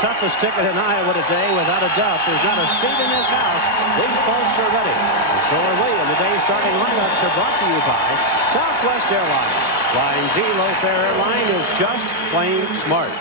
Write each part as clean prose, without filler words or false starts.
toughest ticket in Iowa today, without a doubt. There's not a seat in this house. These folks are ready. And so are we. And today's starting lineups are brought to you by Southwest Airlines. Flying the low-fare airline is just plain smart.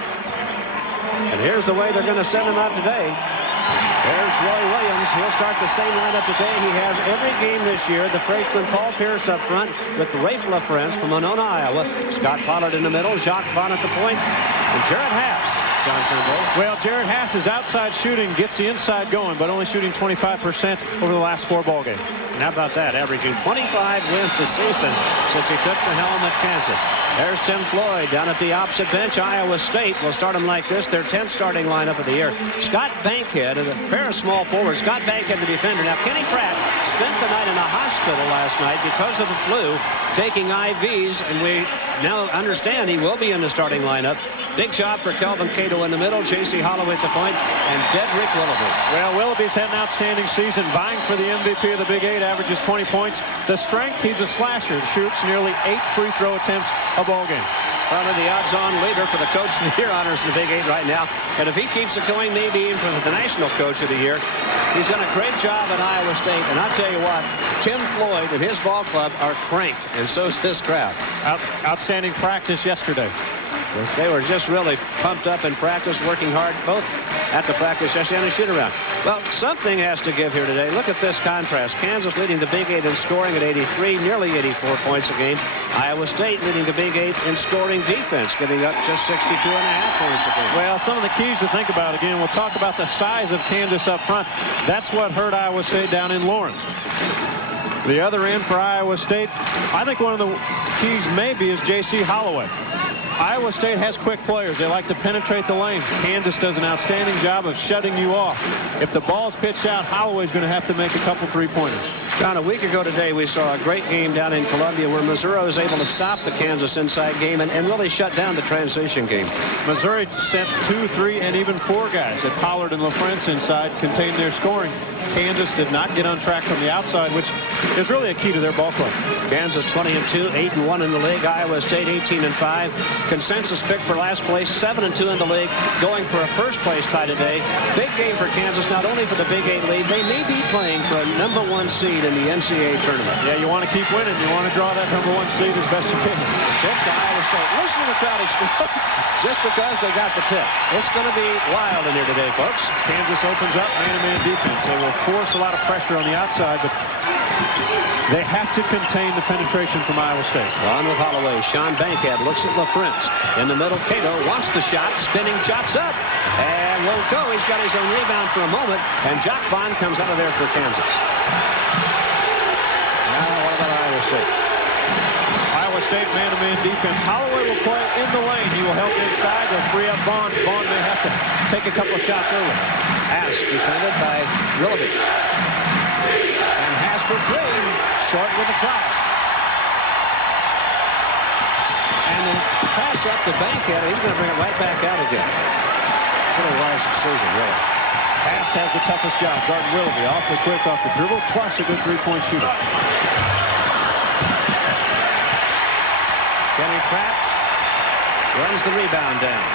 And here's the way they're going to send him out today. There's Roy Williams. He'll start the same lineup today. He has every game this year. The freshman Paul Pierce up front with Rafe LaFrance from Monona, Iowa. Scott Pollard in the middle. Jacques Vaughn at the point. And Jared Haas. John Sunday. Well, Jared Haas is outside shooting, gets the inside going, but only shooting 25% over the last 4 ball games. And how about that? Averaging 25 wins this season since he took the helm at Kansas. There's Tim Floyd down at the opposite bench. Iowa State will start him like this. Their 10th starting lineup of the year. Scott Bankhead, a pair of small forwards. Scott Bankhead, the defender. Now, Kenny Pratt spent the night in a hospital last night because of the flu, taking IVs, and we now understand he will be in the starting lineup. Big job for Kelvin Cato in the middle. J.C. Holloway at the point, and Dedrick Willoughby. Well, Willoughby's had an outstanding season, vying for the MVP of the Big 8, averages 20 points. The strength, he's a slasher, shoots nearly 8 free throw attempts a ball game. Probably the odds-on leader for the Coach of the Year honors in the Big 8 right now. And if he keeps it going, maybe even for the National Coach of the Year. He's done a great job at Iowa State. And I'll tell you what, Tim Floyd and his ball club are cranked, and so's this crowd. Outstanding practice yesterday. Yes, they were just really pumped up in practice, working hard, both at the practice yesterday and the shoot-around. Well, something has to give here today. Look at this contrast. Kansas leading the Big 8 in scoring at 83, nearly 84 points a game. Iowa State leading the Big 8 in scoring defense, giving up just 62.5 points a game. Well, some of the keys to think about, again, we'll talk about the size of Kansas up front. That's what hurt Iowa State down in Lawrence. The other end for Iowa State, I think one of the keys maybe is J.C. Holloway. Iowa State has quick players. They like to penetrate the lane. Kansas does an outstanding job of shutting you off. If the ball's pitched out, Holloway's going to have to make a couple three-pointers. John, a week ago today, we saw a great game down in Columbia where Missouri was able to stop the Kansas inside game and really shut down the transition game. Missouri sent 2, 3, and even 4 guys at Pollard and LaFrance inside, contained their scoring. Kansas did not get on track from the outside, which is really a key to their ball club. Kansas 20-2, 8-1 in the league. Iowa State 18-5. Consensus pick for last place, 7-2 in the league. Going for a first-place tie today. Big game for Kansas, not only for the Big 8 lead. They may be playing for a #1 seed in the NCAA tournament. Yeah, you want to keep winning. You want to draw that #1 seed as best you can. Tip to Iowa State. Listen to the crowd explode just because they got the tip. It's going to be wild in here today, folks. Kansas opens up man-to-man defense. They will force a lot of pressure on the outside, but they have to contain the penetration from Iowa State. On with Holloway. Sean Bankhead looks at LaFrance. In the middle, Cato wants the shot. Spinning shots up. And won't go. He's got his own rebound for a moment. And Jacques Vaughn comes out of there for Kansas. Now, what about Iowa State? Iowa State man-to-man defense. Holloway will play in the lane. He will help inside. They'll free up Vaughn. Vaughn may have to take a couple of shots early. Haas defended by Willoughby. And Haas for 3. Short with a try. And then pass up to Bankhead. He's going to bring it right back out again. What a wise decision, really. Haas has the toughest job. Guarding Willoughby awfully quick off the dribble, plus a good three-point shooter. Kenny Pratt runs the rebound down.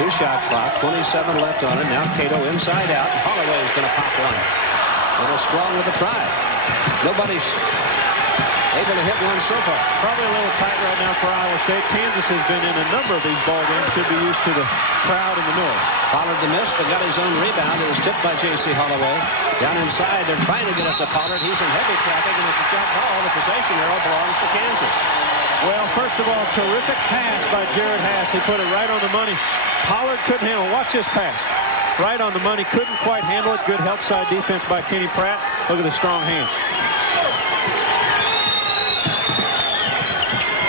New shot clock, 27 left on it. Now Cato inside out. Holloway is going to pop one. A little strong with the try. Nobody's able to hit one so far. Probably a little tight right now for Iowa State. Kansas has been in a number of these ball games. Should be used to the crowd and the noise. Pollard the miss, but got his own rebound. It was tipped by J.C. Holloway. Down inside, they're trying to get up to Pollard. He's in heavy traffic, and it's a jump ball. The possession arrow belongs to Kansas. Well, first of all, terrific pass by Jared Haas. He put it right on the money. Pollard couldn't handle it. Watch this pass. Right on the money. Couldn't quite handle it. Good help side defense by Kenny Pratt. Look at the strong hands.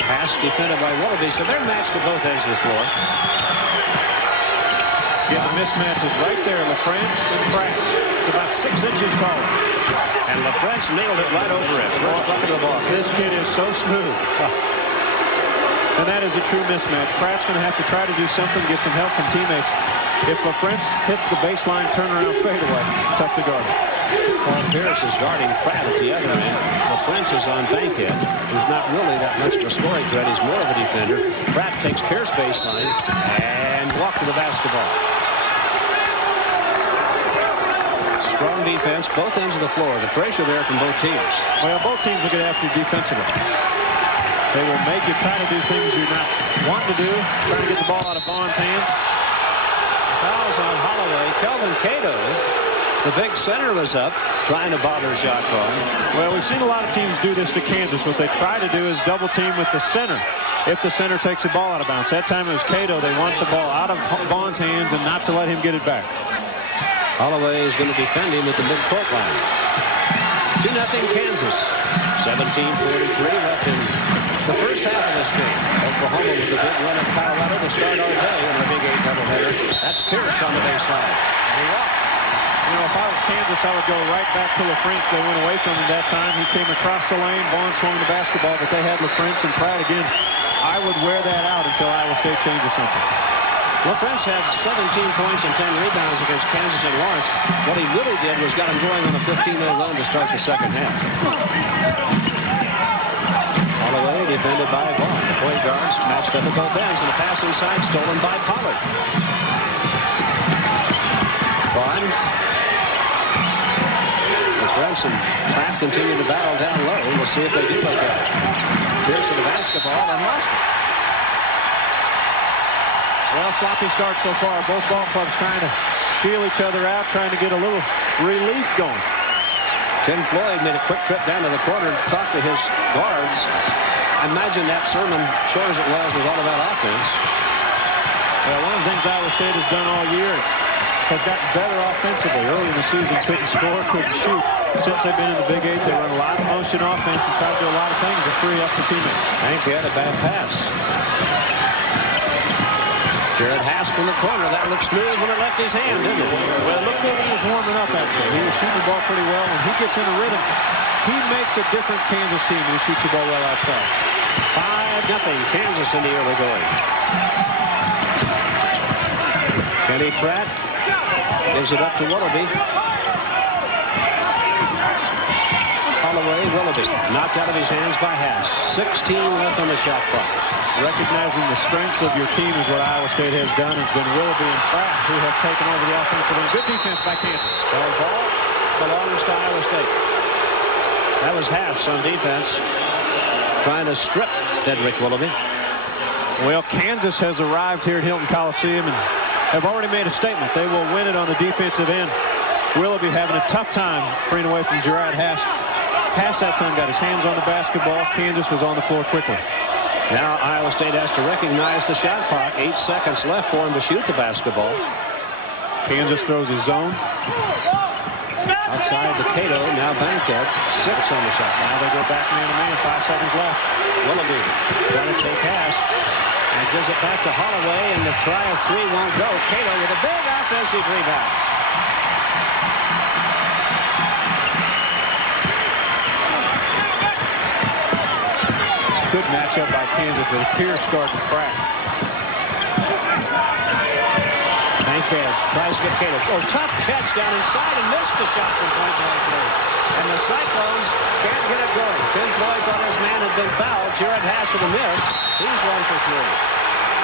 Pass defended by Willoughby, so they're matched at both ends of the floor. Yeah, the mismatch is right there. LaFrance and Pratt. It's about 6 inches taller. And LaFrance nailed it right over it. First bucket of the ball. This kid is so smooth. And that is a true mismatch. Pratt's going to have to try to do something, get some help from teammates. If LaFrance hits the baseline turnaround fadeaway, tough to guard. Paul Pierce is guarding Pratt at the other end. LaFrance is on Bankhead, who's not really that much of a scoring threat. He's more of a defender. Pratt takes Pierce baseline and walk to the basketball. Strong defense, both ends of the floor. The pressure there from both teams. Well, both teams will get after you defensively. They will make you try to do things you're not wanting to do, trying to get the ball out of Vaughn's hands. Fouls on Holloway. Kelvin Cato, the big center, was up trying to bother Jacques Vaughn. Well, we've seen a lot of teams do this to Kansas. What they try to do is double team with the center if the center takes the ball out of bounds. That time it was Cato. They want the ball out of Vaughn's hands and not to let him get it back. Holloway is going to defend him at the midcourt line. 2-0 Kansas. 17:43 left in the first half of this game. Oklahoma with the big win at Colorado to start our day in the Big 8 doubleheader. That's Pierce on the baseline. And he walked. You know, if I was Kansas, I would go right back to LaFrance. They went away from him that time. He came across the lane. Vaughn swung the basketball, but they had LaFrance and Pratt again. I would wear that out until Iowa State changes something. LaFrance had 17 points and 10 rebounds against Kansas and Lawrence. What he really did was got him going on a 15-0 run to start the second half. Holloway defended by Vaughn. The point guards matched up at both ends, and the pass inside stolen by Pollard. Vaughn. LaFrance and Pratt continue to battle down low. We'll see if they do look at it. Pierce with the basketball and lost it. Well, sloppy start so far. Both ball clubs trying to feel each other out, trying to get a little relief going. Tim Floyd made a quick trip down to the corner to talk to his guards. I imagine that sermon, short as it was all about offense. Well, one of the things Iowa State has done all year has gotten better offensively. Early in the season, couldn't score, couldn't shoot. Since they've been in the Big 8, they run a lot of motion offense and try to do a lot of things to free up the teammates. Hank had a bad pass. Jared Haas from the corner. That looked smooth when it left his hand, didn't it? Well, look when he was warming up, actually. He was shooting the ball pretty well. When he gets in a rhythm, he makes a different Kansas team when he shoots the ball well outside. 5-0 Kansas in the early going. Kenny Pratt gives it up to Willoughby. Holloway, Willoughby knocked out of his hands by Haas. 16 left on the shot clock. Recognizing the strengths of your team is what Iowa State has done. It's been Willoughby and Pratt who have taken over the offensive end. Good defense by Kansas. The ball belongs to Iowa State. That was Haas on defense, trying to strip Dedrick Willoughby. Well, Kansas has arrived here at Hilton Coliseum and have already made a statement. They will win it on the defensive end. Willoughby having a tough time freeing away from Gerard Haas. Haas that time got his hands on the basketball. Kansas was on the floor quickly. Now Iowa State has to recognize the shot clock. 8 seconds left for him to shoot the basketball. Kansas throws a zone. Outside the Cato, now Bankhead. 6 on the shot. Now they go back man-to-man. 5 seconds left. Willoughby trying to take Haas. And gives it back to Holloway, and the try of 3 won't go. Cato with a big offensive rebound. Good matchup by Kansas with Pierce guarding Pratt. Bankhead tries to get Cato. Oh, tough catch down inside and missed the shot from point-blank range. And the Cyclones can't get it going. Tim Floyd thought his man had been fouled. Jared Haas with a miss. He's 1 for 3.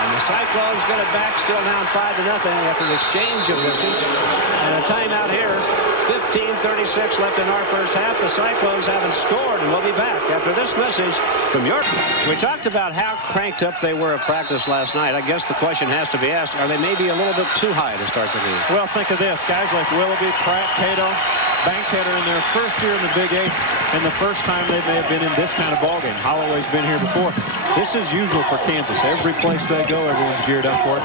And the Cyclones get it back, still down 5-0 after an exchange of misses. And a timeout here. 15:36 left in our first half. The Cyclones haven't scored, and we'll be back after this message from York. We talked about how cranked up they were at practice last night. I guess the question has to be asked, are they maybe a little bit too high to start the game? Well, think of this. Guys like Willoughby, Pratt, Cato, Bankhead are in their first year in the Big 8, and the first time they may have been in this kind of ballgame. Holloway's been here before. This is usual for Kansas. Every place they go, everyone's geared up for it.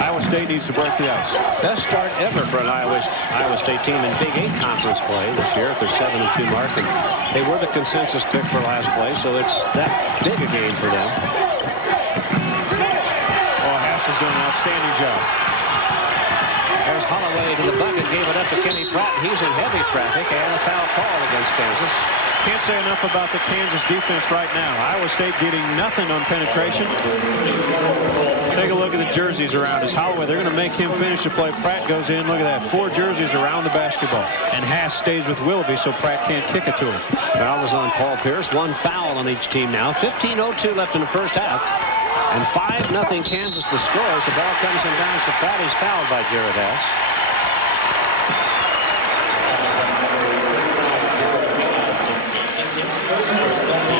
Iowa State needs to break the ice. Best start ever for an Iowa State team in Big 8 conference play this year at their 7-2 mark. And they were the consensus pick for last place, so it's that big a game for them. Oh, Haas is doing an outstanding job. There's Holloway to the bucket, gave it up to Kenny Pratt. He's in heavy traffic, and a foul call against Kansas. Can't say enough about the Kansas defense right now. Iowa State getting nothing on penetration. Take a look at the jerseys around us. Holloway, they're going to make him finish the play. Pratt goes in. Look at that. 4 jerseys around the basketball. And Haas stays with Willoughby, so Pratt can't kick it to him. Foul was on Paul Pierce. 1 foul on each team now. 15:02 left in the first half. And 5-0 Kansas the score as the ball comes inbounds to Pratt. He's fouled by Jared Haas.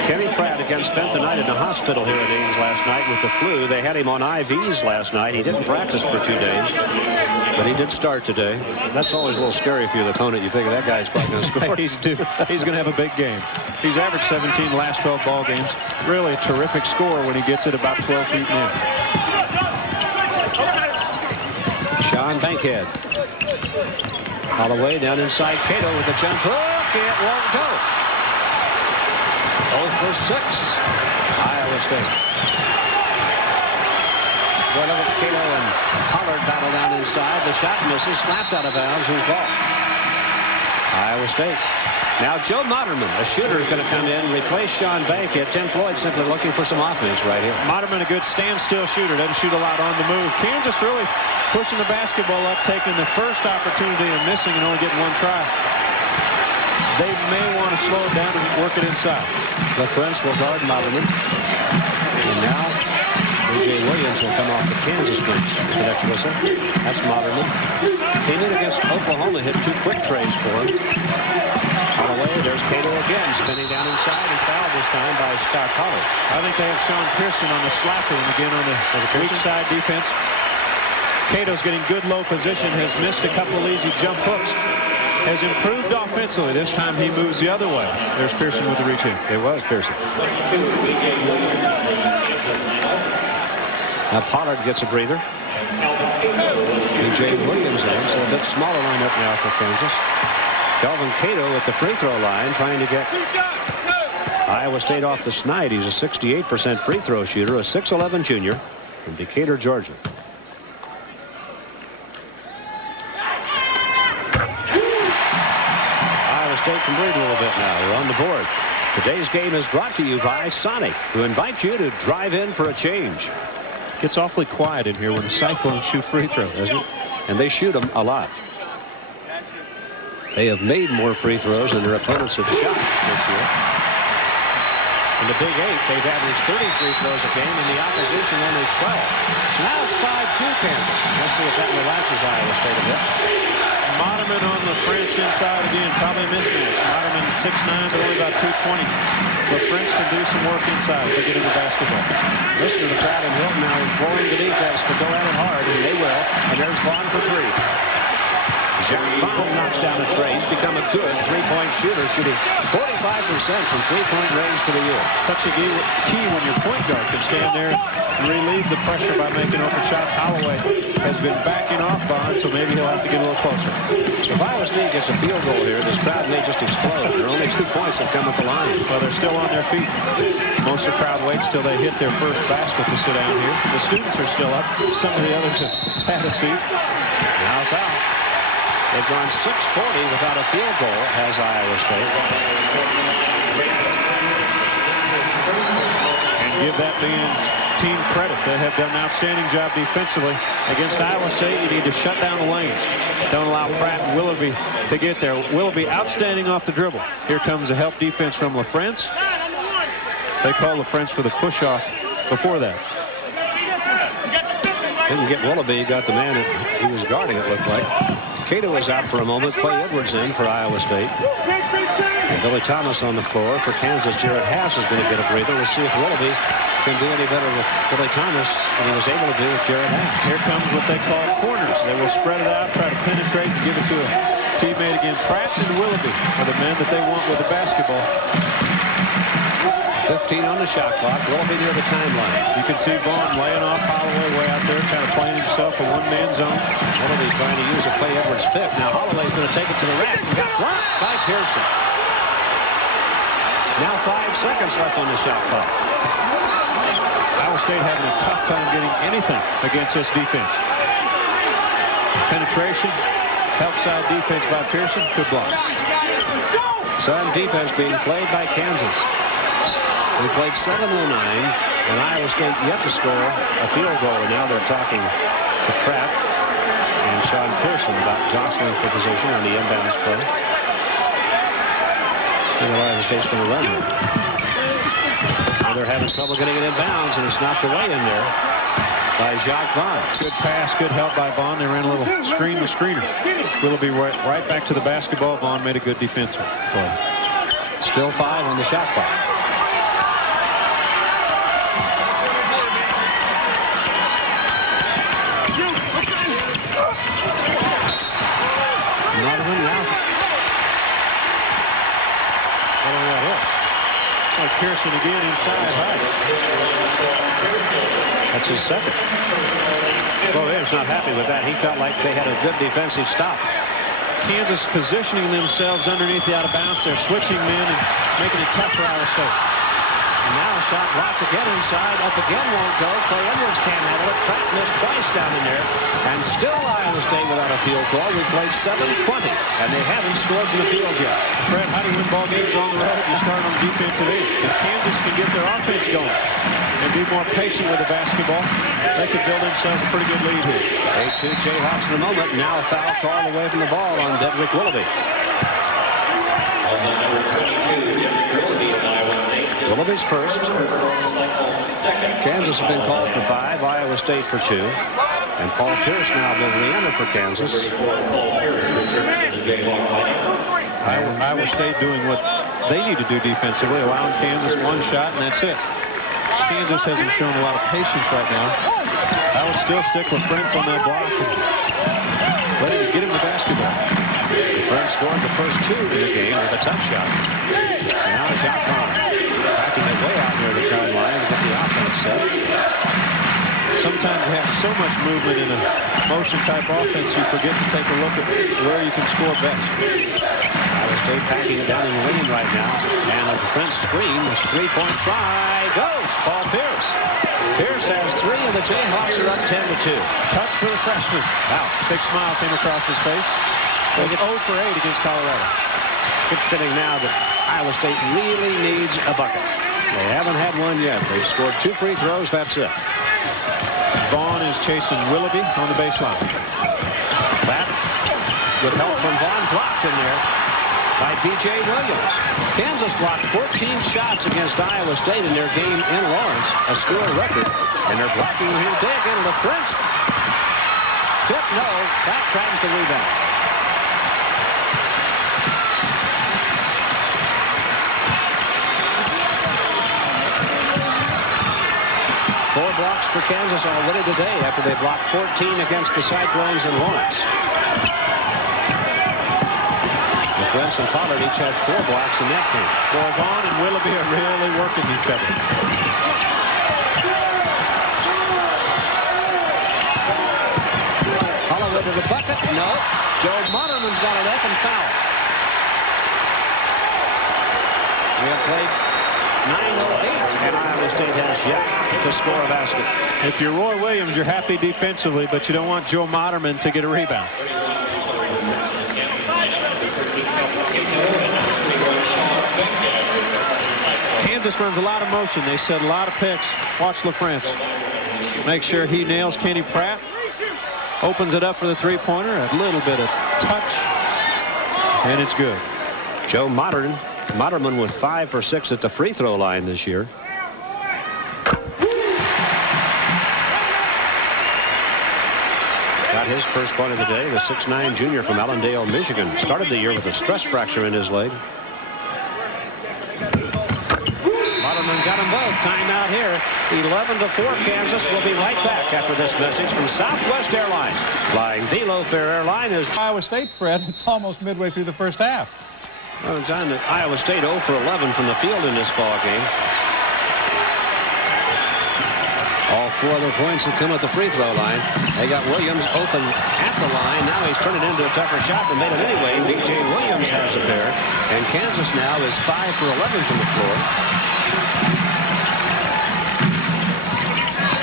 Kenny Pratt against spent the night in the hospital here at Ames last night with the flu. They had him on IVs last night. He didn't practice for 2 days, but he did start today. That's always a little scary for your opponent. You figure that guy's probably going to score. He's going to have a big game. He's averaged 17 last 12 ball games. Really a terrific score when he gets it about 12 feet in. Sean Bankhead. Holloway down inside Cato with a jump hook. It won't go. 0 for 6. Iowa State. Well, look at Cato and Pollard battle down inside. The shot misses. Slapped out of bounds. Who's ball? Iowa State. Now Joe Moderman, a shooter, is going to come in and replace Sean Bankhead. Tim Floyd simply looking for some offense right here. Moderman, a good standstill shooter. Doesn't shoot a lot on the move. Kansas really pushing the basketball up, taking the first opportunity and missing and only getting 1 try. They may want to slow it down and work it inside. LaFrance will guard Moderman. And now A.J. Williams will come off the Kansas bench for that whistle. That's Moderman. Came in against Oklahoma, hit 2 quick trays for him. Holloway, there's Cato again, spinning down inside and fouled this time by Scott Pollard. I think they have Sean Pearson on the slacker and again on the weak side defense. Cato's getting good low position, has missed a couple of easy jump hooks. Has improved offensively. This time he moves the other way. There's Pearson with the reach in. It was Pearson. Now Pollard gets a breather. A.J. Williams in, so a bit smaller lineup now for Kansas. Kelvin Cato at the free throw line trying to get Iowa State off the snide. He's a 68% free throw shooter, a 6'11 junior from Decatur, Georgia. State can breathe a little bit now. They're on the board. Today's game is brought to you by Sonic, who invites you to drive in for a change. Gets awfully quiet in here when the Cyclones shoot free throws, doesn't it? And they shoot them a lot. They have made more free throws than their opponents have shot this year. In the Big 8, they've averaged 30 free throws a game, and the opposition only 12. So now it's 5-2 Kansas. Let's see if that relaxes Iowa State a bit. Moderman on the French inside again. Probably a mismatch. Moderman 6'9", but only about 220. The French can do some work inside if they get into basketball. Listen to the crowd in Hilton now imploring the defense to go at it hard, and they will. And there's Vaughn for 3. Jack Vaughn knocks down a tray. He's become a good 3-point shooter, shooting 45% from 3-point range for the year. Such a key when your point guard can stand there and relieve the pressure by making open shots. Holloway has been backing off Vaughn, so maybe he'll have to get a little closer. If Iowa State gets a field goal here, this crowd may just explode. There are only 2 points that come at the line. Well, they're still on their feet. Most of the crowd waits till they hit their first basket to sit down here. The students are still up. Some of the others have had a seat. Now foul. They've gone 6:40 without a field goal, has Iowa State. And give that man's team credit. They have done an outstanding job defensively. Against Iowa State, you need to shut down the lanes. Don't allow Pratt and Willoughby to get there. Willoughby outstanding off the dribble. Here comes a help defense from LaFrance. They call LaFrance for the push-off before that. Didn't get Willoughby. He got the man that he was guarding, it looked like. Cato is out for a moment. Clay Edwards in for Iowa State. And Billy Thomas on the floor for Kansas. Jared Haas is going to get a breather. We'll see if Willoughby can do any better with Billy Thomas than he was able to do with Jared Haas. Here comes what they call corners. They will spread it out, try to penetrate and give it to a teammate again. Pratt and Willoughby are the men that they want with the basketball. 15 on the shot clock. Willoughby near the timeline. You can see Vaughn laying off Holloway way out there, kind of playing himself a one-man zone. Willoughby trying to use a Clay Edwards pick. Now Holloway's going to take it to the rack. And got blocked by Pearson. Now 5 seconds left on the shot clock. Iowa State having a tough time getting anything against this defense. Penetration, Help side defense by Pearson. Good block. Some defense being played by Kansas. We played 7:09, and Iowa State yet to score a field goal. And now they're talking to Pratt and Sean Pearson about jostling for position on the inbounds play. See what Iowa State's going to run here. Well, they're having trouble getting it inbounds, and it's knocked away in there by Jacques Vaughn. Good pass, good help by Vaughn. They ran a little screen to screener. Willoughby right back to the basketball. Vaughn made a good defensive play. Still 5 on the shot clock. Not even now. What do we got here? Like Pearson again inside high. That's his second. Boyer's not happy with that. He felt like they had a good defensive stop. Kansas positioning themselves underneath the out of bounds. They're switching men and making it tough for Iowa State. And now a shot blocked again inside. Up again won't go. Clay Edwards can't handle it. Pratt missed twice down in there. And still Iowa State without a field goal. We played 7:20. And they haven't scored from the field yet. Fred, how do you win ball games on the road? You start on the defensive end. If Kansas can get their offense going and be more patient with the basketball, they could build themselves a pretty good lead here. 8-2 Jayhawks in a moment. Now a foul called away from the ball on Dedrick Willoughby. Willoughby's first. Kansas has been called for 5. Iowa State for 2. And Paul Pierce now will re-enter for Kansas. Iowa State doing what they need to do defensively, allowing Kansas one shot, and that's it. Kansas hasn't shown a lot of patience right now. I would still stick with Frentz on that block and ready to get him the basketball. Frentz scored the first 2 in the game with a tough shot. Now Jacques Vaughn backing it way out near the timeline to get the offense set. Sometimes you have so much movement in a motion-type offense, you forget to take a look at where you can score best. Iowa State packing it down in the lane right now. And a defense screen. This 3-point try goes. Paul Pierce. Pierce has 3, and the Jayhawks are up 10-2. Touch for the freshman. Wow. Big smile came across his face. It was 0 for 8 against Colorado. It's fitting now that Iowa State really needs a bucket. They haven't had one yet. They've scored 2 free throws. That's it. Vaughn is chasing Willoughby on the baseline. That, with help from Vaughn, blocked in there by D.J. Williams. Kansas blocked 14 shots against Iowa State in their game in Lawrence, a score record. And they're blocking here big into the Prince. Tip, no. That grabs the rebound. Four blocks for Kansas already today after they blocked 14 against the Cyclones in Lawrence. Frentz and Pollard each had 4 blocks in that game. Boy, Vaughn and Willoughby are really working each other. Holloway to the bucket. No. Joe Monerman's got it up and fouled. We have played 9:08, and Iowa State has yet to score a basket. If you're Roy Williams, you're happy defensively, but you don't want Joe Monerman to get a rebound. Kansas runs a lot of motion. They set a lot of picks. Watch LaFrance. Make sure he nails Kenny Pratt. Opens it up for the three-pointer. A little bit of touch. And it's good. Joe Moderman with 5 for 6 at the free throw line this year. Got his first point of the day. The 6'9" junior from Allendale, Michigan. Started the year with a stress fracture in his leg. Moderman got them both. Timeout here. 11-4 Kansas. Will be right back after this message from Southwest Airlines. Flying the low-fare airline is Iowa State, Fred. It's almost midway through the first half. Well, it's on Iowa State 0 for 11 from the field in this ball game. All 4 other points have come at the free throw line. They got Williams open at the line. Now he's turned it into a tougher shot, but made it anyway. D.J. Williams has a pair. And Kansas now is 5 for 11 from the floor.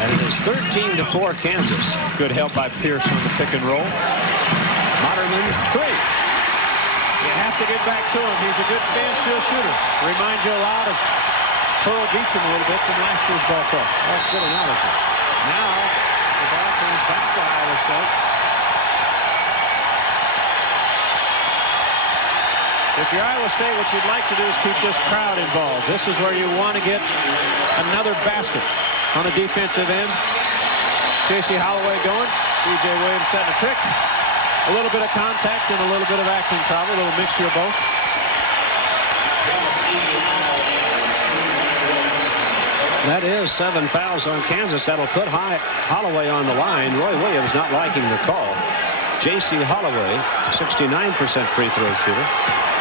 And it is 13-4 Kansas. Good help by Pierce on the pick and roll. Otterman, 3. You have to get back to him. He's a good standstill shooter. Reminds you a lot of Pearl Beecham a little bit from last year's ball club. That's good analogy. Now, the ball comes back to Iowa State. If you're Iowa State, what you'd like to do is keep this crowd involved. This is where you want to get another basket on the defensive end. J.C. Holloway going. B.J. Williams setting a trick. A little bit of contact and a little bit of acting, probably a little mixture of both. That is 7 fouls on Kansas. That'll put Holloway on the line. Roy Williams not liking the call. J.C. Holloway, 69% free throw shooter,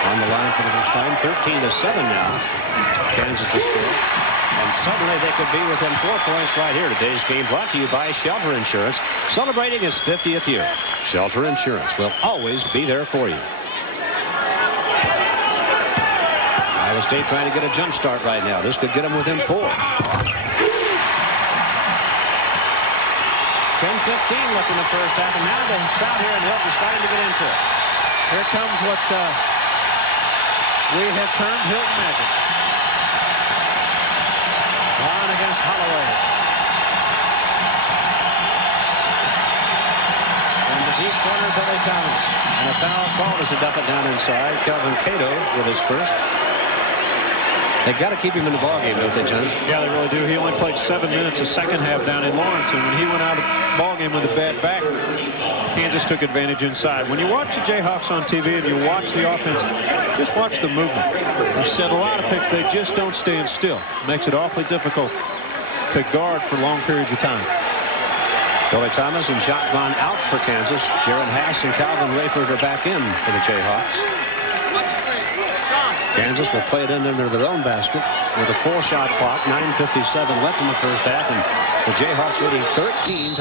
on the line for the first time. 13-7 now. Kansas to score. And suddenly they could be within 4 points right here. Today's game brought to you by Shelter Insurance, celebrating its 50th year. Shelter Insurance will always be there for you. Iowa State trying to get a jump start right now. This could get them within 4. 10-15 left in the first half, and now the crowd here in Hilton is starting to get into it. Here comes what we have termed Hilton magic. On against Holloway. In the deep corner, Billy Thomas. And a foul called as he dumped it down inside. Kelvin Cato with his first. They got to keep him in the ballgame, don't they, John? Yeah, they really do. He only played 7 minutes the second half down in Lawrence, and when he went out of the ballgame with a bad back, Kansas took advantage inside. When you watch the Jayhawks on TV and you watch the offense, just watch the movement. I've said a lot of picks, they just don't stand still. Makes it awfully difficult to guard for long periods of time. Billy Thomas and Jock Vaughn out for Kansas. Jaron Hass and Calvin Rayford are back in for the Jayhawks. Kansas will play it in under their own basket with a 4-shot clock. 9:57 left in the first half, and the Jayhawks leading 13-9.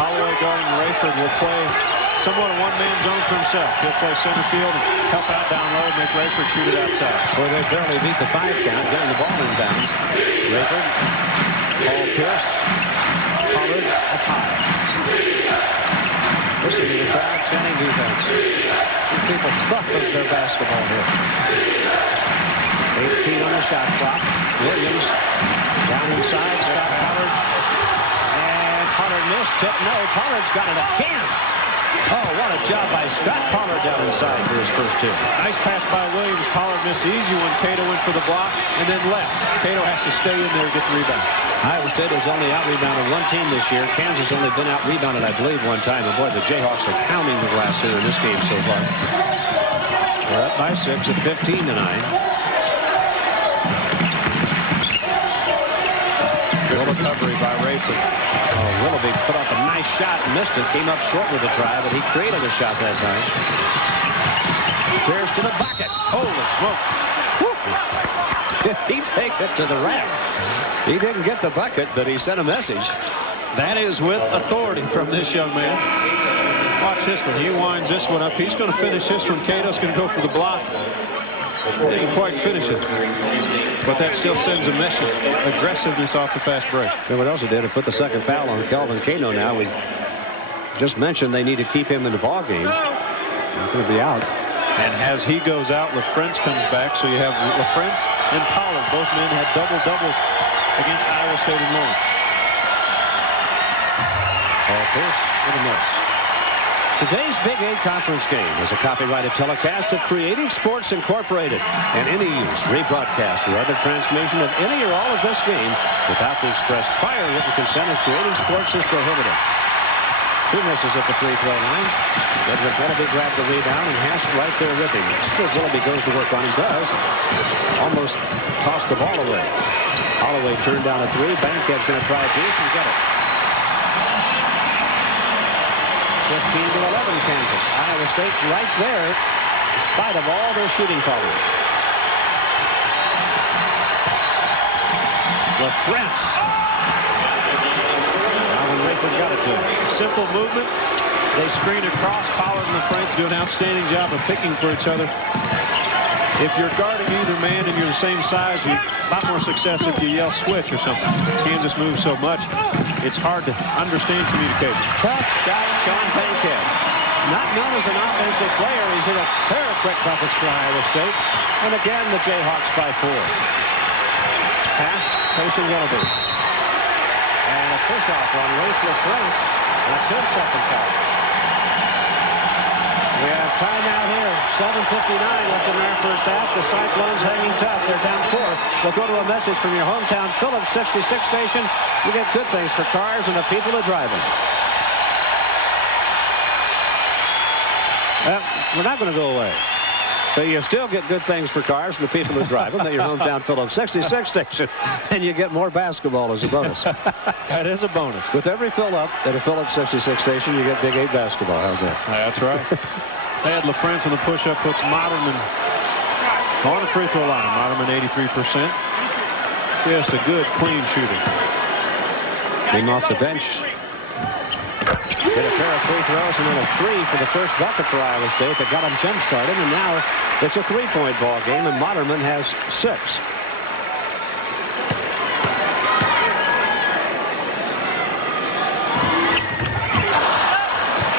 Holloway guarding Rayford will play somewhat a one-man zone for himself. He'll play center field and help out down low, make Rayford shoot it outside. Well, they barely beat the 5 count, getting the ball inbounds. Rayford, Paul Pierce, Pollard up high. Listen to the crowd chanting defense. These people love their basketball here. 18 on the shot clock. Williams down inside. Scott Pollard. And Pollard missed. Tip no. Pollard's got it again. Oh, what a job by Scott Pollard down inside for his first 2. Nice pass by Williams. Pollard missed the easy one. Cato went for the block and then left. Cato has to stay in there to get the rebound. Iowa State has only out-rebounded one team this year. Kansas only been out-rebounded, I believe, one time. And boy, the Jayhawks are pounding the glass here in this game so far. They're up by 6 at 15-9. Good recovery by Rayford. Oh, Willoughby put up a nice shot, missed it, came up short with the try, but he created a shot that time. Pierce to the bucket. Holy smoke. He take it to the rack. He didn't get the bucket, but he sent a message. That is with authority from this young man. Watch this one. He winds this one up. He's going to finish this one. Cato's going to go for the block. Didn't quite finish it. But that still sends a message. Aggressiveness off the fast break. And what else it did, it put the second foul on Kelvin Cato now. We just mentioned they need to keep him in the ball game. He's going to be out. And as he goes out, LaFrentz comes back. So you have LaFrentz and Pollard. Both men had double-doubles against Iowa State and Lawrence. Paul Pierce with a miss. Today's Big 8 conference game is a copyrighted telecast of Creative Sports Incorporated, and any use, rebroadcast, or other transmission of any or all of this game without the express prior written consent of Creative Sports is prohibited. 2 misses at the free throw line. Edward Willoughby grabbed the rebound, and Hass right there with him. Still, Willoughby goes to work on him, does. Almost tossed the ball away. Holloway turned down a 3. Bankhead's going to try a deuce and get it. 15-11 Kansas. Iowa State right there in spite of all their shooting problems. LaFrentz. Calvin Rayford got it to him. Simple movement. They screen across. Pollard and LaFrentz do an outstanding job of picking for each other. If you're guarding either man and you're the same size, you a lot more success if you yell switch or something. Kansas moves so much, it's hard to understand communication. Tough shot, Sean Bankhead. not known as an offensive player. He's hit a pair of quick buckets for Iowa State. And again, the Jayhawks by 4. Pass facing Willoughby. And a push-off on Rafe LaFrance. That's his second foul. We have timeout here. 7:59 left in our first half. The Cyclones hanging tough. They're down 4. We'll go to a message from your hometown Phillips 66 station. You get good things for cars and the people that drive them. We're not going to go away. But you still get good things for cars and the people who drive them at your hometown Phillips 66 station. And you get more basketball as a bonus. That is a bonus. With every fill-up at a Phillips 66 station, you get Big 8 basketball. How's that? That's right. They had LaFrance on the push-up, puts Moderman on the free throw line. Moderman 83%. Just a good, clean shooter. Came off the bench. Hit a pair of free throws and then a 3 for the first bucket for Iowa State that got them jump-started. And now it's a 3-point ball game, and Moderman has 6.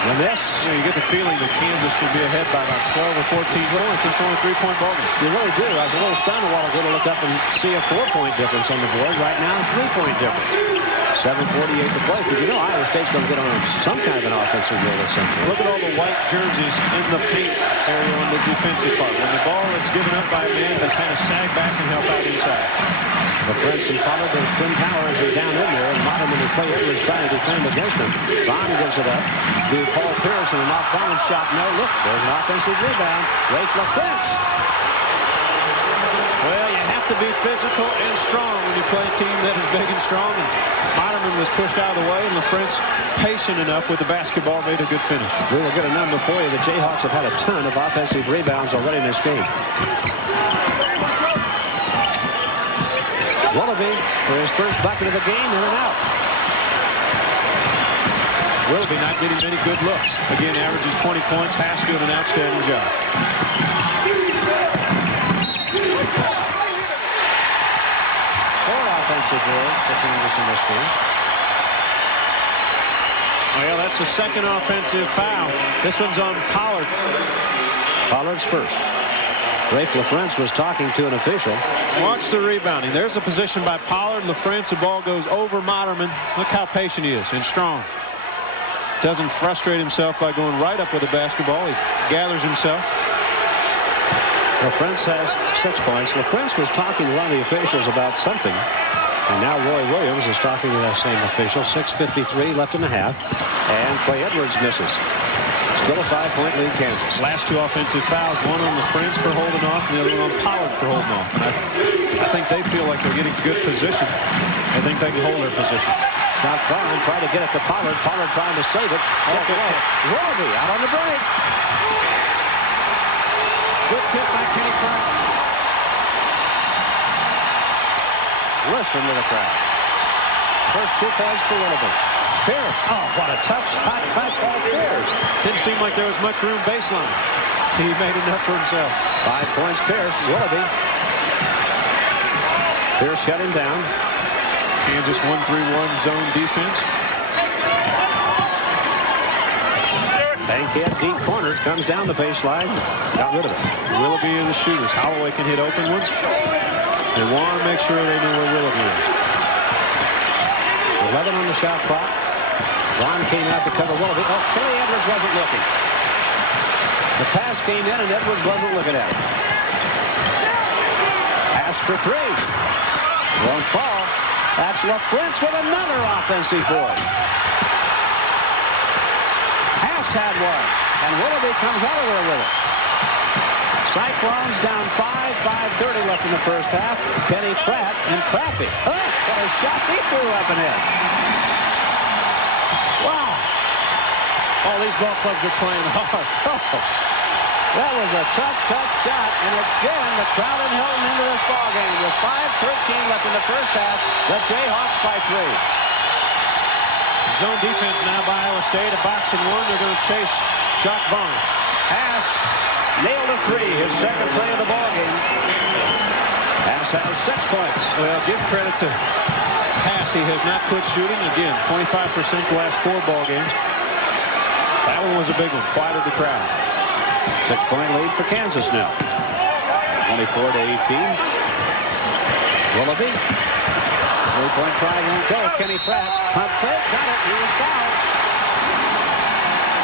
The miss. You get the feeling that Kansas should be ahead by about 12 or 14 points. It's only a 3-point ball game. You really do. I was a little stunned a while ago to look up and see a 4-point difference on the board. Right now, 3-point difference. 7:48 to play. Because you know Iowa State's going to get on some kind of an offensive roll at some point. Look at all the white jerseys in the paint area on the defensive part. When the ball is given up by a man, they kind of sag back and help out inside. LaFrance and Pollard, those twin towers are down in there, and Moderman and Clay Edwards trying to defend against them. Vaughn gives it up to Paul Pierce, and an off-balance shot. No, look, there's an offensive rebound. Rafe LaFrance. Well, you have to be physical and strong when you play a team that is big and strong. And Moderman was pushed out of the way, and LaFrance, patient enough with the basketball, made a good finish. We will get a number for you. The Jayhawks have had a ton of offensive rebounds already in this game. Willoughby for his first bucket of the game, in and out. Willoughby not getting many good looks. Again, averages 20 points. Haas doing an outstanding job. Offensive boards for Kansas in this game. Well, that's the second offensive foul. This one's on Pollard. Pollard's first. Rafe LaFrance was talking to an official. Watch the rebounding. There's a position by Pollard. LaFrance, the ball goes over Moderman. Look how patient he is and strong. Doesn't frustrate himself by going right up with the basketball. He gathers himself. LaFrance has 6 points. LaFrance was talking to one of the officials about something. And now Roy Williams is talking to that same official. 6:53 left in the half. And Clay Edwards misses. Still a 5-point lead, Kansas. Last 2 offensive fouls. One on LaFrance for holding off, and the other one on Pollard for holding off. And I think they feel like they're getting good position. I think they can hold their position. Now Vaughn tried to get it to Pollard. Pollard trying to save it. Willoughby out on the break. Good tip by Kenny Clark. Listen to the crowd. First 2 points for Willoughby. Pierce. Oh, what a tough shot by Paul Pierce. Didn't seem like there was much room baseline. He made enough for himself. 5 points, Pierce. Willoughby. Pierce shut him down. Kansas 1-3-1 zone defense. Bankhead deep corner. Comes down the baseline. Got rid of it. Willoughby and the shooters. Holloway can hit open ones. They want to make sure they know where Willoughby is. 11 on the shot clock. Vaughn came out to cover Willoughby. Oh, Kelly Edwards wasn't looking. The pass came in and Edwards wasn't looking at it. Pass for 3. Won't fall. That's LaFrance with another offensive board. Haas had one. And Willoughby comes out of there with it. Cyclones down 5:30 left in the first half. Kenny Pratt and Trappy. Oh, what a shot he threw up and in. Wow. All these ball clubs are playing hard. That was a tough shot, and again, the crowd in Hilton into this ball game with 5:13 left in the first half. The Jayhawks by 3. Zone defense now by Iowa State. A box and one. They're going to chase Chuck Vaughn. Haas nailed a 3, his second three of the ball game. Haas has 6 points. Well, give credit to Haas. He has not quit shooting. Again, 25% the last 4 ball games. That one was a big one. Quieted the crowd. 6-point lead for Kansas now. 24-18. Willoughby. 3-point try won't go. Kenny Pratt. Pump fake. Got it. He was fouled.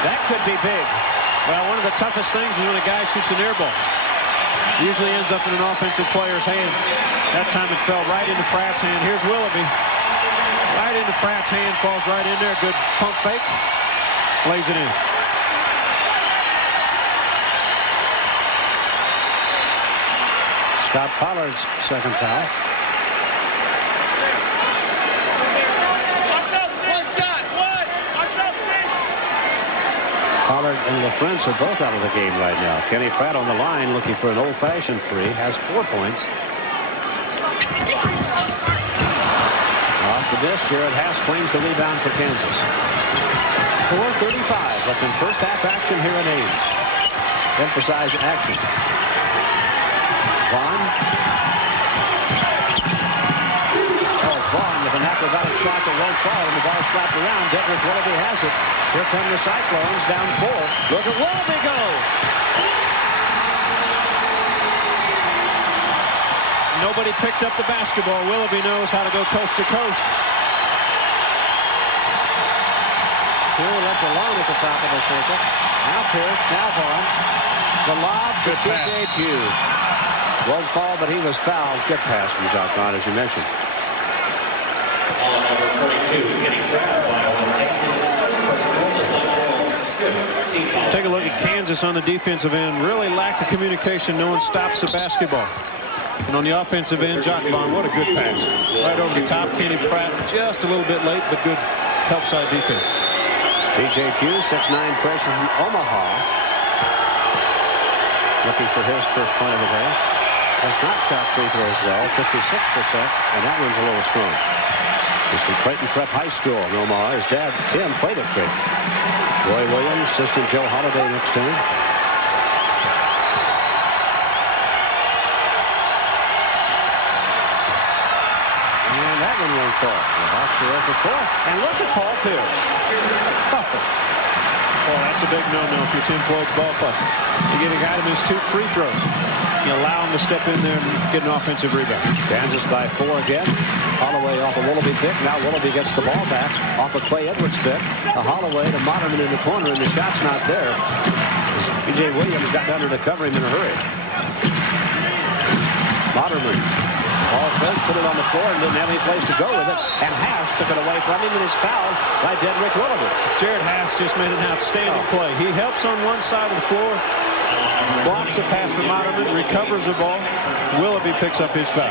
That could be big. Well, one of the toughest things is when a guy shoots an air ball. Usually ends up in an offensive player's hand. That time it fell right into Pratt's hand. Here's Willoughby. Right into Pratt's hand. Falls right in there. Good pump fake. Lays it in. Scott Pollard's second foul. Pollard and LaFrance are both out of the game right now. Kenny Pratt on the line looking for an old-fashioned three. Has 4 points. Off the dish, Jared Haas claims the rebound for Kansas. 4:35 left in first half action here in Ames. Emphasize action. Vaughn. Oh, Vaughn with an acrobatic shot that won't fall, and the ball slapped around. Dedrick Willoughby has it. Here come the Cyclones, down 4. Look at Willoughby go. Nobody picked up the basketball. Willoughby knows how to go coast to coast. Here left alone at the top of the circle. Now Pierce, now Vaughn. The lob to T.J. Pugh. Won't fall, but he was fouled. Good pass from Jacques Vaughn, as you mentioned. Take a look at Kansas on the defensive end. Really lack of communication. No one stops the basketball. And on the offensive end, Jacques Vaughn, what a good pass. Right over the top. Kenny Pratt just a little bit late, but good help side defense. T.J. Pugh, 6'9" freshman from Omaha. Looking for his first point of the day. Has not shot free throws well, 56%, and that one's a little strong. He's from Creighton Prep High School in Omaha. His dad, Tim, played at Creighton. Roy Williams, assistant Joe Holiday next to him. And that one won't fall. The Hawks are over 4. And look at Paul Pierce. Oh, that's a big no-no if you're Tim Floyd's ball club. You get a guy to miss 2 free throws. You allow him to step in there and get an offensive rebound. Kansas by 4 again. Holloway off a Willoughby pick. Now Willoughby gets the ball back off a Clay Edwards pick. A Holloway to Moderman in the corner, and the shot's not there. B.J. Williams got under to cover him in a hurry. Moderman. Ball fake, put it on the floor, and didn't have any place to go with it. And Haas took it away from him, and is fouled by Dedrick Willoughby. Jared Haas just made an outstanding play. He helps on one side of the floor, blocks a pass from Moderman, recovers the ball. Willoughby picks up his foul.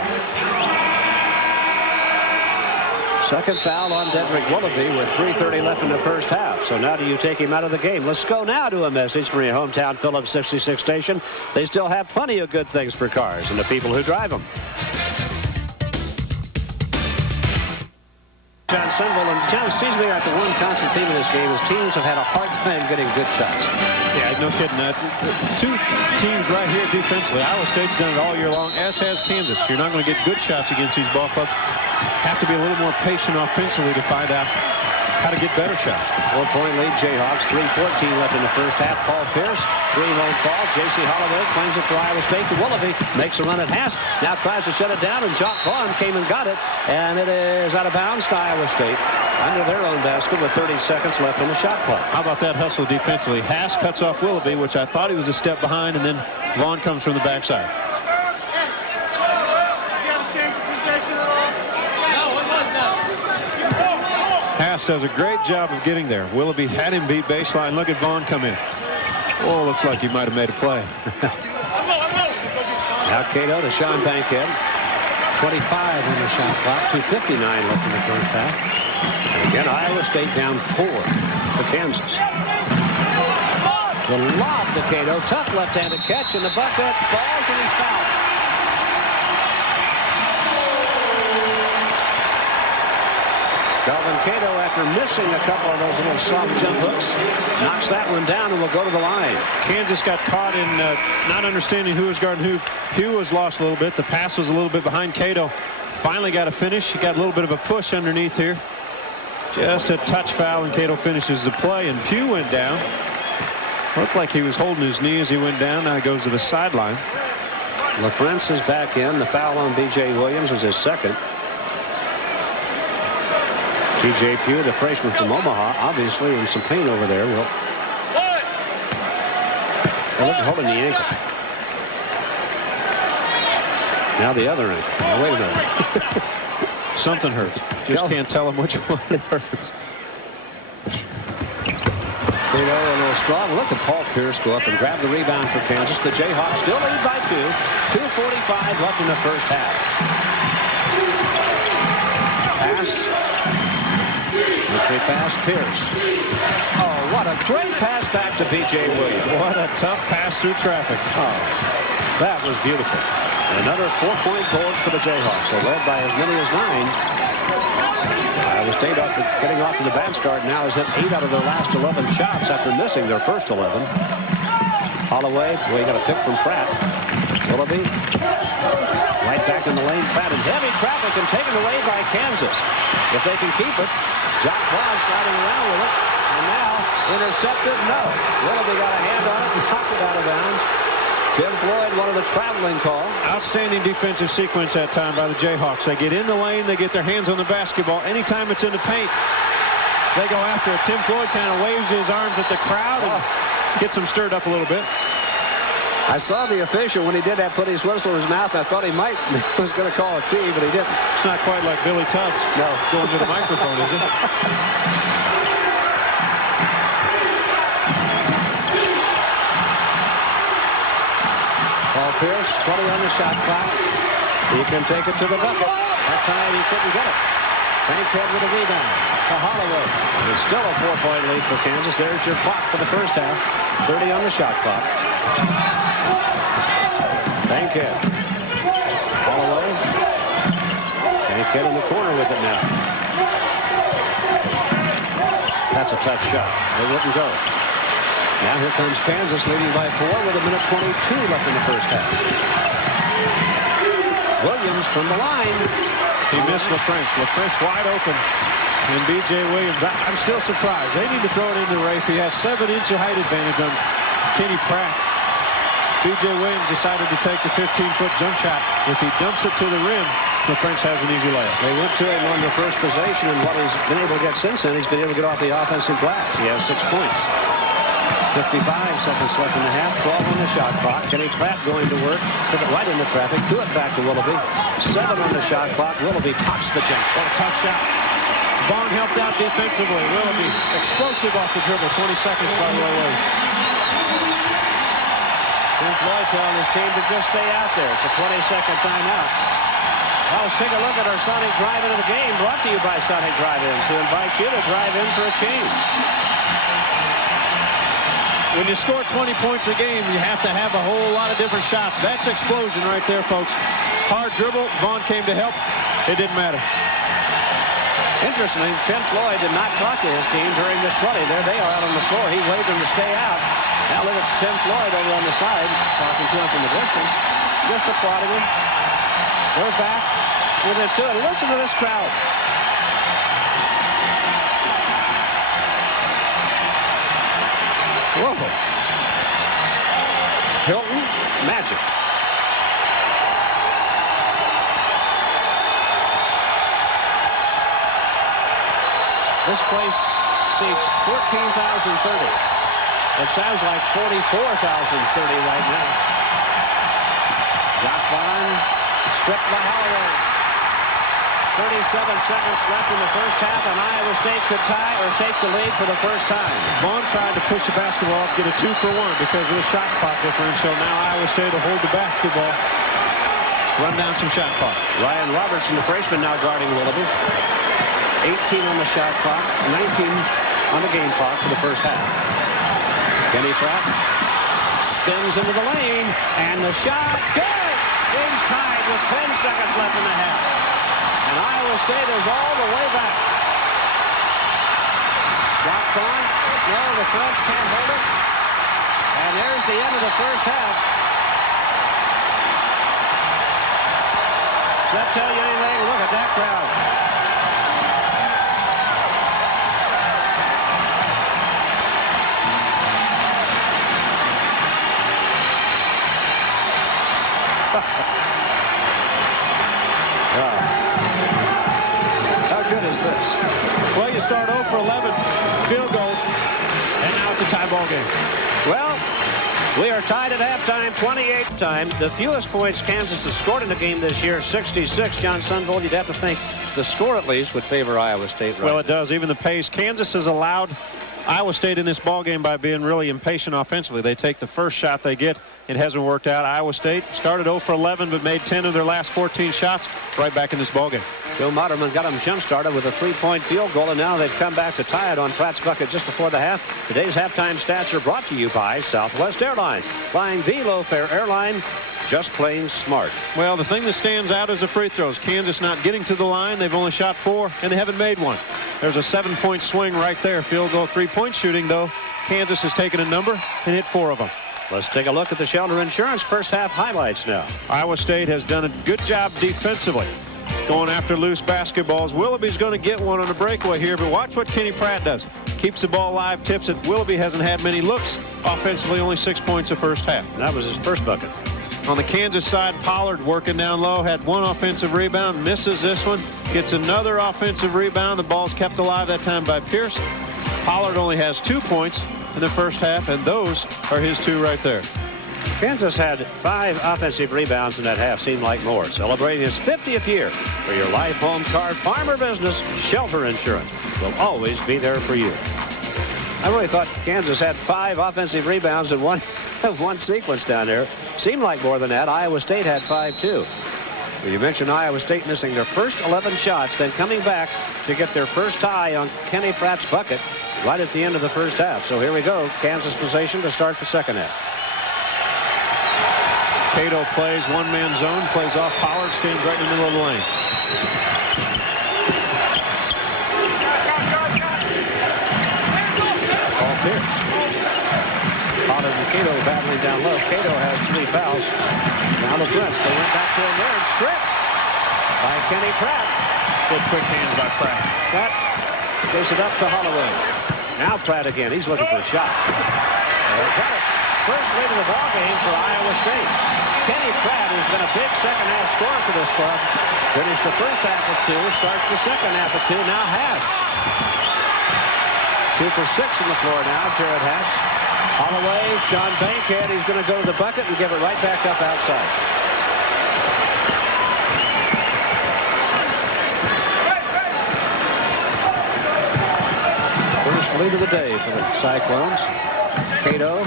Second foul on Dedrick Willoughby with 3:30 left in the first half. So now do you take him out of the game? Let's go now to a message from your hometown Phillips 66 station. They still have plenty of good things for cars and the people who drive them. John Sunville, and John, it seems to me like the one constant theme in this game is teams have had a hard time getting good shots. Yeah, no kidding. Two teams right here defensively. Iowa State's done it all year long, as has Kansas. You're not going to get good shots against these ball clubs. Have to be a little more patient offensively to find out how to get better shots. 4-point lead, Jayhawks. 3:14 left in the first half. Paul Pierce, 3 won't fall. J.C. Holloway claims it for Iowa State to Willoughby. Makes a run at Haas. Now tries to shut it down, and Jacques Vaughn came and got it. And it is out of bounds to Iowa State under their own basket with 30 seconds left on the shot clock. How about that hustle defensively? Haas cuts off Willoughby, which I thought he was a step behind, and then Vaughn comes from the backside. Haas does a great job of getting there. Willoughby had him beat baseline. Look at Vaughn come in. Oh, looks like he might have made a play. Now Cato to Sean Bankhead. 25 on the shot clock. 2:59 left in the first half. And again, Iowa State down 4 to Kansas. The lob to Cato. Tough left-handed catch, and the bucket falls, and he's fouled. Calvin Cato, after missing a couple of those little soft jump hooks, knocks that one down and will go to the line. Kansas got caught in not understanding who was guarding who. Hugh was lost a little bit. The pass was a little bit behind Cato. Finally got a finish. He got a little bit of a push underneath here. Just a touch foul, and Cato finishes the play, and Pugh went down. Looked like he was holding his knee as he went down. Now he goes to the sideline. LaFrance is back in. The foul on B.J. Williams was his second. T.J. Pugh, the freshman from Omaha, obviously in some pain over there. Well, holding the ankle. Now the other ankle. Now, wait a minute. Something hurts. Just can't tell him which one hurts. A little strong. Look at Paul Pierce go up and grab the rebound for Kansas. The Jayhawks still lead by 2. 2:45 left in the first half. Pass. Entry pass, Pierce. Oh, what a great pass back to B.J. Williams. What a tough pass through traffic. Oh, that was beautiful. Another 4-point goal for the Jayhawks. They're led by as many as 9. Iowa State getting off to the bad start now has hit 8 out of their last 11 shots after missing their first 11. Holloway, well, he got a pick from Pratt. Willoughby, right back in the lane. Pratt in heavy traffic and taken away by Kansas. If they can keep it, Jock Vaughn sliding around with it. And now intercepted. No. Willoughby got a hand on it and knocked it out of bounds. Tim Floyd wanted a traveling call. Outstanding defensive sequence that time by the Jayhawks. They get in the lane. They get their hands on the basketball. Anytime it's in the paint, they go after it. Tim Floyd kind of waves his arms at the crowd and gets them stirred up a little bit. I saw the official when he did that put his whistle in his mouth. I thought he was going to call a tee, but he didn't. It's not quite like Billy Tubbs. No. Going to the microphone, is it? Paul Pierce, 20 on the shot clock. He can take it to the bucket. That time he couldn't get it. Bankhead with a rebound to Holloway. It's still a 4-point lead for Kansas. There's your clock for the first half. 30 on the shot clock. Bankhead. Holloway. Bankhead in the corner with it now. That's a tough shot. It wouldn't go. Now here comes Kansas leading by 4 with a minute 22 left in the first half. Williams from the line. He missed LaFrance. LaFrance wide open. And B.J. Williams, I'm still surprised. They need to throw it into Rafe. He has 7-inch height advantage on Kenny Pratt. B.J. Williams decided to take the 15-foot jump shot. If he dumps it to the rim, LaFrance has an easy layup. They went to him on the first possession, and what he's been able to get since then, he's been able to get off the offensive glass. He has 6 points. 55 seconds left in the half. 12 on the shot clock. Kenny Pratt going to work. Took it right into traffic. Threw it back to Willoughby. 7 on the shot clock. Willoughby pops the jump. What a tough shot. Vaughn helped out defensively. Willoughby explosive off the dribble. 20 seconds by Willoughby. Tim Floyd telling his team to just stay out there. It's a 20-second timeout. Well, let's take a look at our Sonic Drive-In of the game, brought to you by Sonic Drive-Ins, who invite you to drive in for a change. When you score 20 points a game, you have to have a whole lot of different shots. That's explosion right there, folks. Hard dribble. Vaughn came to help. It didn't matter. Interestingly, Tim Floyd did not talk to his team during this 20. There they are out on the floor. He waved them to stay out. Now look at Tim Floyd over on the side, talking to him from the distance. Just applauding him. They're back with it too. And listen to this crowd. Whoa. Hilton, magic. This place seats 14,030. It sounds like 44,030 right now. Jock Vaughn stripped by Holloway. 37 seconds left in the first half, and Iowa State could tie or take the lead for the first time. Vaughn tried to push the basketball up, get a 2-for-1 because of the shot clock differential. Now Iowa State will hold the basketball, run down some shot clock. Ryan Robertson, the freshman, now guarding Willoughby. 18 on the shot clock, 19 on the game clock for the first half. Kenny Pratt spins into the lane, and the shot, good! Game's tied with 10 seconds left in the half. And Iowa State is all the way back. Dropped on. No, the French can't hold it. And there's the end of the first half. Does that tell you anything? Look at that crowd. for 11 field goals, and now it's a tie ball game. Well, we are tied at halftime, 28 time. The fewest points Kansas has scored in the game this year, 66. John Sunvold, you'd have to think the score at least would favor Iowa State. Right? Well, it does. Even the pace. Kansas has allowed Iowa State in this ball game by being really impatient offensively. They take the first shot they get. It hasn't worked out. Iowa State started 0 for 11, but made 10 of their last 14 shots. Right back in this ball game. Joe Moderman got them jump-started with a 3-point field goal, and now they've come back to tie it on Pratt's bucket just before the half. Today's halftime stats are brought to you by Southwest Airlines. Flying the low-fare airline, just plain smart. Well, the thing that stands out is the free throws. Kansas not getting to the line. They've only shot 4, and they haven't made one. There's a 7-point swing right there. Field goal, 3-point shooting, though. Kansas has taken a number and hit 4 of them. Let's take a look at the Shelter Insurance first half highlights now. Iowa State has done a good job defensively, going after loose basketballs. Willoughby's going to get one on a breakaway here, but watch what Kenny Pratt does. Keeps the ball alive, tips it. Willoughby hasn't had many looks. Offensively, only 6 points the first half. That was his first bucket. On the Kansas side, Pollard working down low, had 1 offensive rebound, misses this one, gets another offensive rebound. The ball's kept alive that time by Pierce. Pollard only has 2 points in the first half, and those are his 2 right there. Kansas had 5 offensive rebounds in that half. Seemed like more. Celebrating his 50th year. For your life, home, car, farm, or business, Shelter Insurance will always be there for you. I really thought Kansas had 5 offensive rebounds in one sequence down there. Seemed like more than that. Iowa State had 5 too. Well, you mentioned Iowa State missing their first 11 shots, then coming back to get their first tie on Kenny Pratt's bucket right at the end of the first half. So here we go. Kansas possession to start the second half. Cato plays one-man zone, plays off Pollard, stands right in the middle of the lane. Paul Pierce. Pollard and Cato battling down low. Cato has 3 fouls. Now the Prince. They went back to him there and stripped by Kenny Pratt. Good quick hands by Pratt. Pratt gives it up to Holloway. Now Pratt again. He's looking for a shot. First lead of the ball game for Iowa State. Kenny Pratt has been a big second half scorer for this club. Finished the first half with 2, starts the second half with 2. Now Haas. 2 for 6 on the floor now, Jared Haas. Holloway, Sean Bankhead, he's going to go to the bucket and give it right back up outside. First lead of the day for the Cyclones. Cato.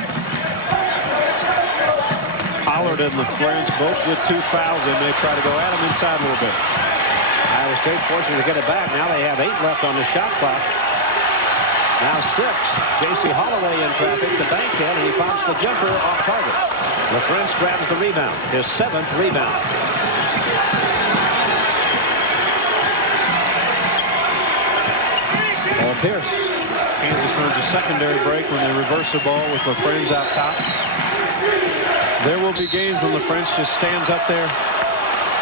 Pollard and the Florence both with 2 fouls. They may try to go at him inside a little bit. Iowa State fortunate to get it back. Now they have 8 left on the shot clock. Now 6. J.C. Holloway in traffic to Bankhead, and he pops the jumper off target. LaFrance grabs the rebound, his 7th rebound. Paul Pierce. Kansas runs a secondary break when they reverse the ball with LaFrance out top. There will be games when LaFrance just stands up there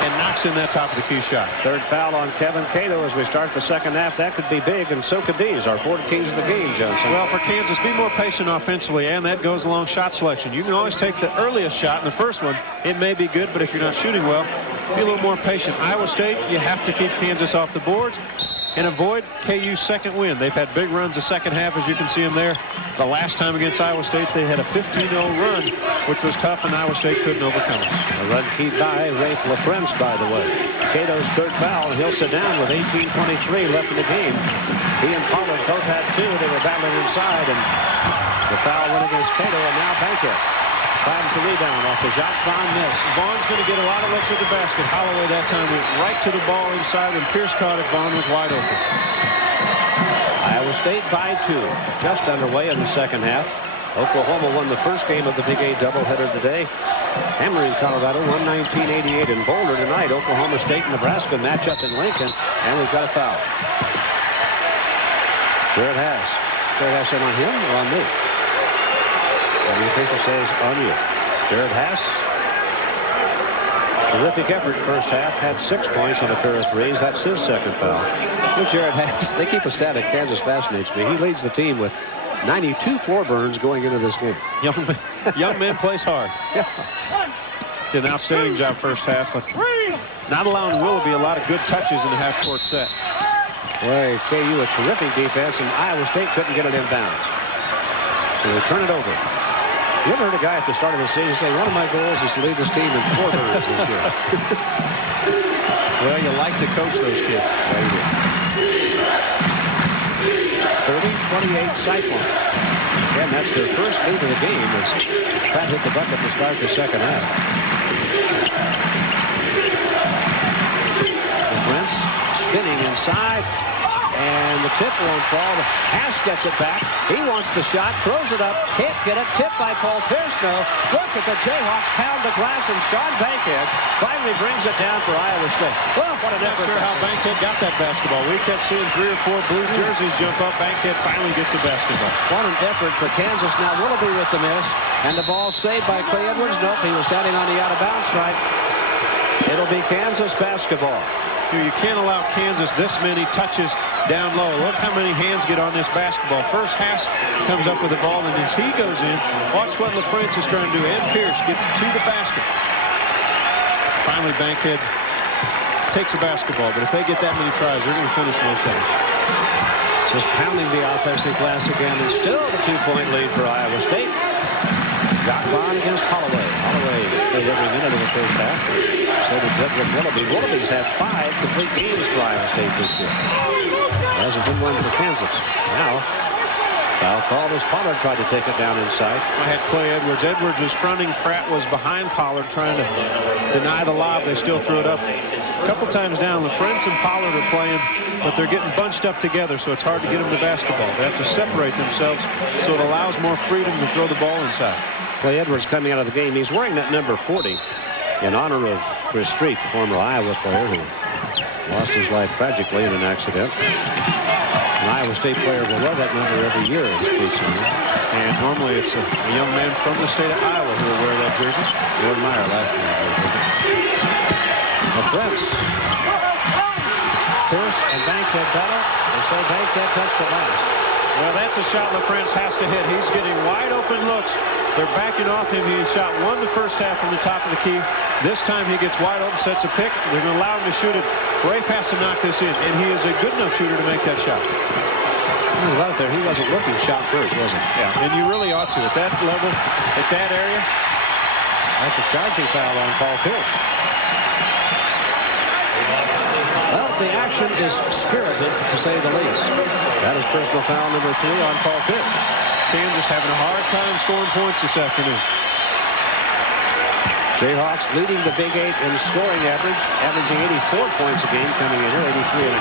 and knocks in that top of the key shot. 3rd foul on Kevin Cato as we start the second half. That could be big, and so could these. Our 4 keys of the game, Johnson. Well, for Kansas, be more patient offensively, and that goes along shot selection. You can always take the earliest shot in the first one. It may be good, but if you're not shooting well, be a little more patient. Iowa State, you have to keep Kansas off the boards and avoid KU's second win. They've had big runs the second half, as you can see them there. The last time against Iowa State, they had a 15-0 run, which was tough, and Iowa State couldn't overcome it. A run keyed by Rafe LaFrance, by the way. Cato's 3rd foul, and he'll sit down with 18:23 left in the game. He and Pollard both had 2. They were battling inside, and the foul went against Cato, and now Bankhead finds the rebound off the Jacques Vaughn miss. Vaughn's going to get a lot of looks at the basket. Holloway that time went right to the ball inside. When Pierce caught it, Vaughn was wide open. Iowa State by 2. Just underway in the second half. Oklahoma won the first game of the Big 8 doubleheader today. Hammering Colorado 119-88 in Boulder tonight. Oklahoma State and Nebraska match up in Lincoln, and we've got a foul. Jared Haas. Jared Haas on him or on me? And the official says on you. Jared Haas. Terrific effort first half. Had 6 points on a pair of 3s. That's his 2nd foul. With Jared Haas, they keep a stat at Kansas fascinates me. He leads the team with 92 floor burns going into this game. Young man plays hard. Yeah. Did an outstanding job first half, but not allowing Willoughby a lot of good touches in the half-court set. Boy, KU a terrific defense, and Iowa State couldn't get it inbounds. So they turn it over. You ever heard a guy at the start of the season say, one of my goals is to lead this team in 4 birds this year? Well, you like to coach those kids. Yeah, you do. 30-28 Cyclone. Again, that's their first lead of the game as Pratt hit the bucket to start the second half. The Prince spinning inside. And the tip won't fall. Haas gets it back. He wants the shot. Throws it up. Can't get it. Tipped by Paul Pierce. No. Look at the Jayhawks pound the glass. And Sean Bankhead finally brings it down for Iowa State. Well, what an effort. Not sure how Bankhead got that basketball. We kept seeing 3 or 4 blue jerseys jump up. Bankhead finally gets the basketball. What an effort for Kansas. Now Willoughby with the miss. And the ball saved by Clay Edwards. Nope. He was standing on the out-of-bounds stripe. It'll be Kansas basketball. You can't allow Kansas this many touches down low. Look how many hands get on this basketball. First, Haas comes up with the ball, and as he goes in, watch what LaFrance is trying to do. And Pierce get to the basket. Finally, Bankhead takes a basketball, but if they get that many tries, they're going to finish most of them. Just pounding the offensive glass again, and still the 2-point lead for Iowa State. Got on against Holloway. Holloway played every minute of the first half. So did Goodwin Willoughby. Willoughby's had 5 complete games for Iowa State this year. Hasn't been one for Kansas. Now, foul call as Pollard tried to take it down inside. I had Clay Edwards. Edwards was fronting. Pratt was behind Pollard trying to deny the lob. They still threw it up. A couple times down, LaFrance and Pollard are playing, but they're getting bunched up together, so it's hard to get them the basketball. They have to separate themselves, so it allows more freedom to throw the ball inside. Clay Edwards coming out of the game. He's wearing that number 40 in honor of Chris Street, the former Iowa player who lost his life tragically in an accident. An Iowa State player will wear that number every year in Street's honor. And normally it's a young man from the state of Iowa who will wear that jersey. Jordan Meyer last year. The Prince. Pierce and Bankhead battle. They say Bankhead touched the last. Well, that's a shot LaFrance has to hit. He's getting wide open looks. They're backing off him. He shot 1 the first half from the top of the key. This time he gets wide open, sets a pick. They're going to allow him to shoot it. Rafe has to knock this in, and he is a good enough shooter to make that shot. Out there, he wasn't looking shot first, was he? Yeah, and you really ought to. At that level, at that area. That's a charging foul on Paul Pierce. Well, the action is spirited, to say the least. That is personal foul number 3 on Paul Pierce. Kansas having a hard time scoring points this afternoon. Jayhawks leading the Big 8 in scoring average, averaging 84 points a game coming in here, 83.5.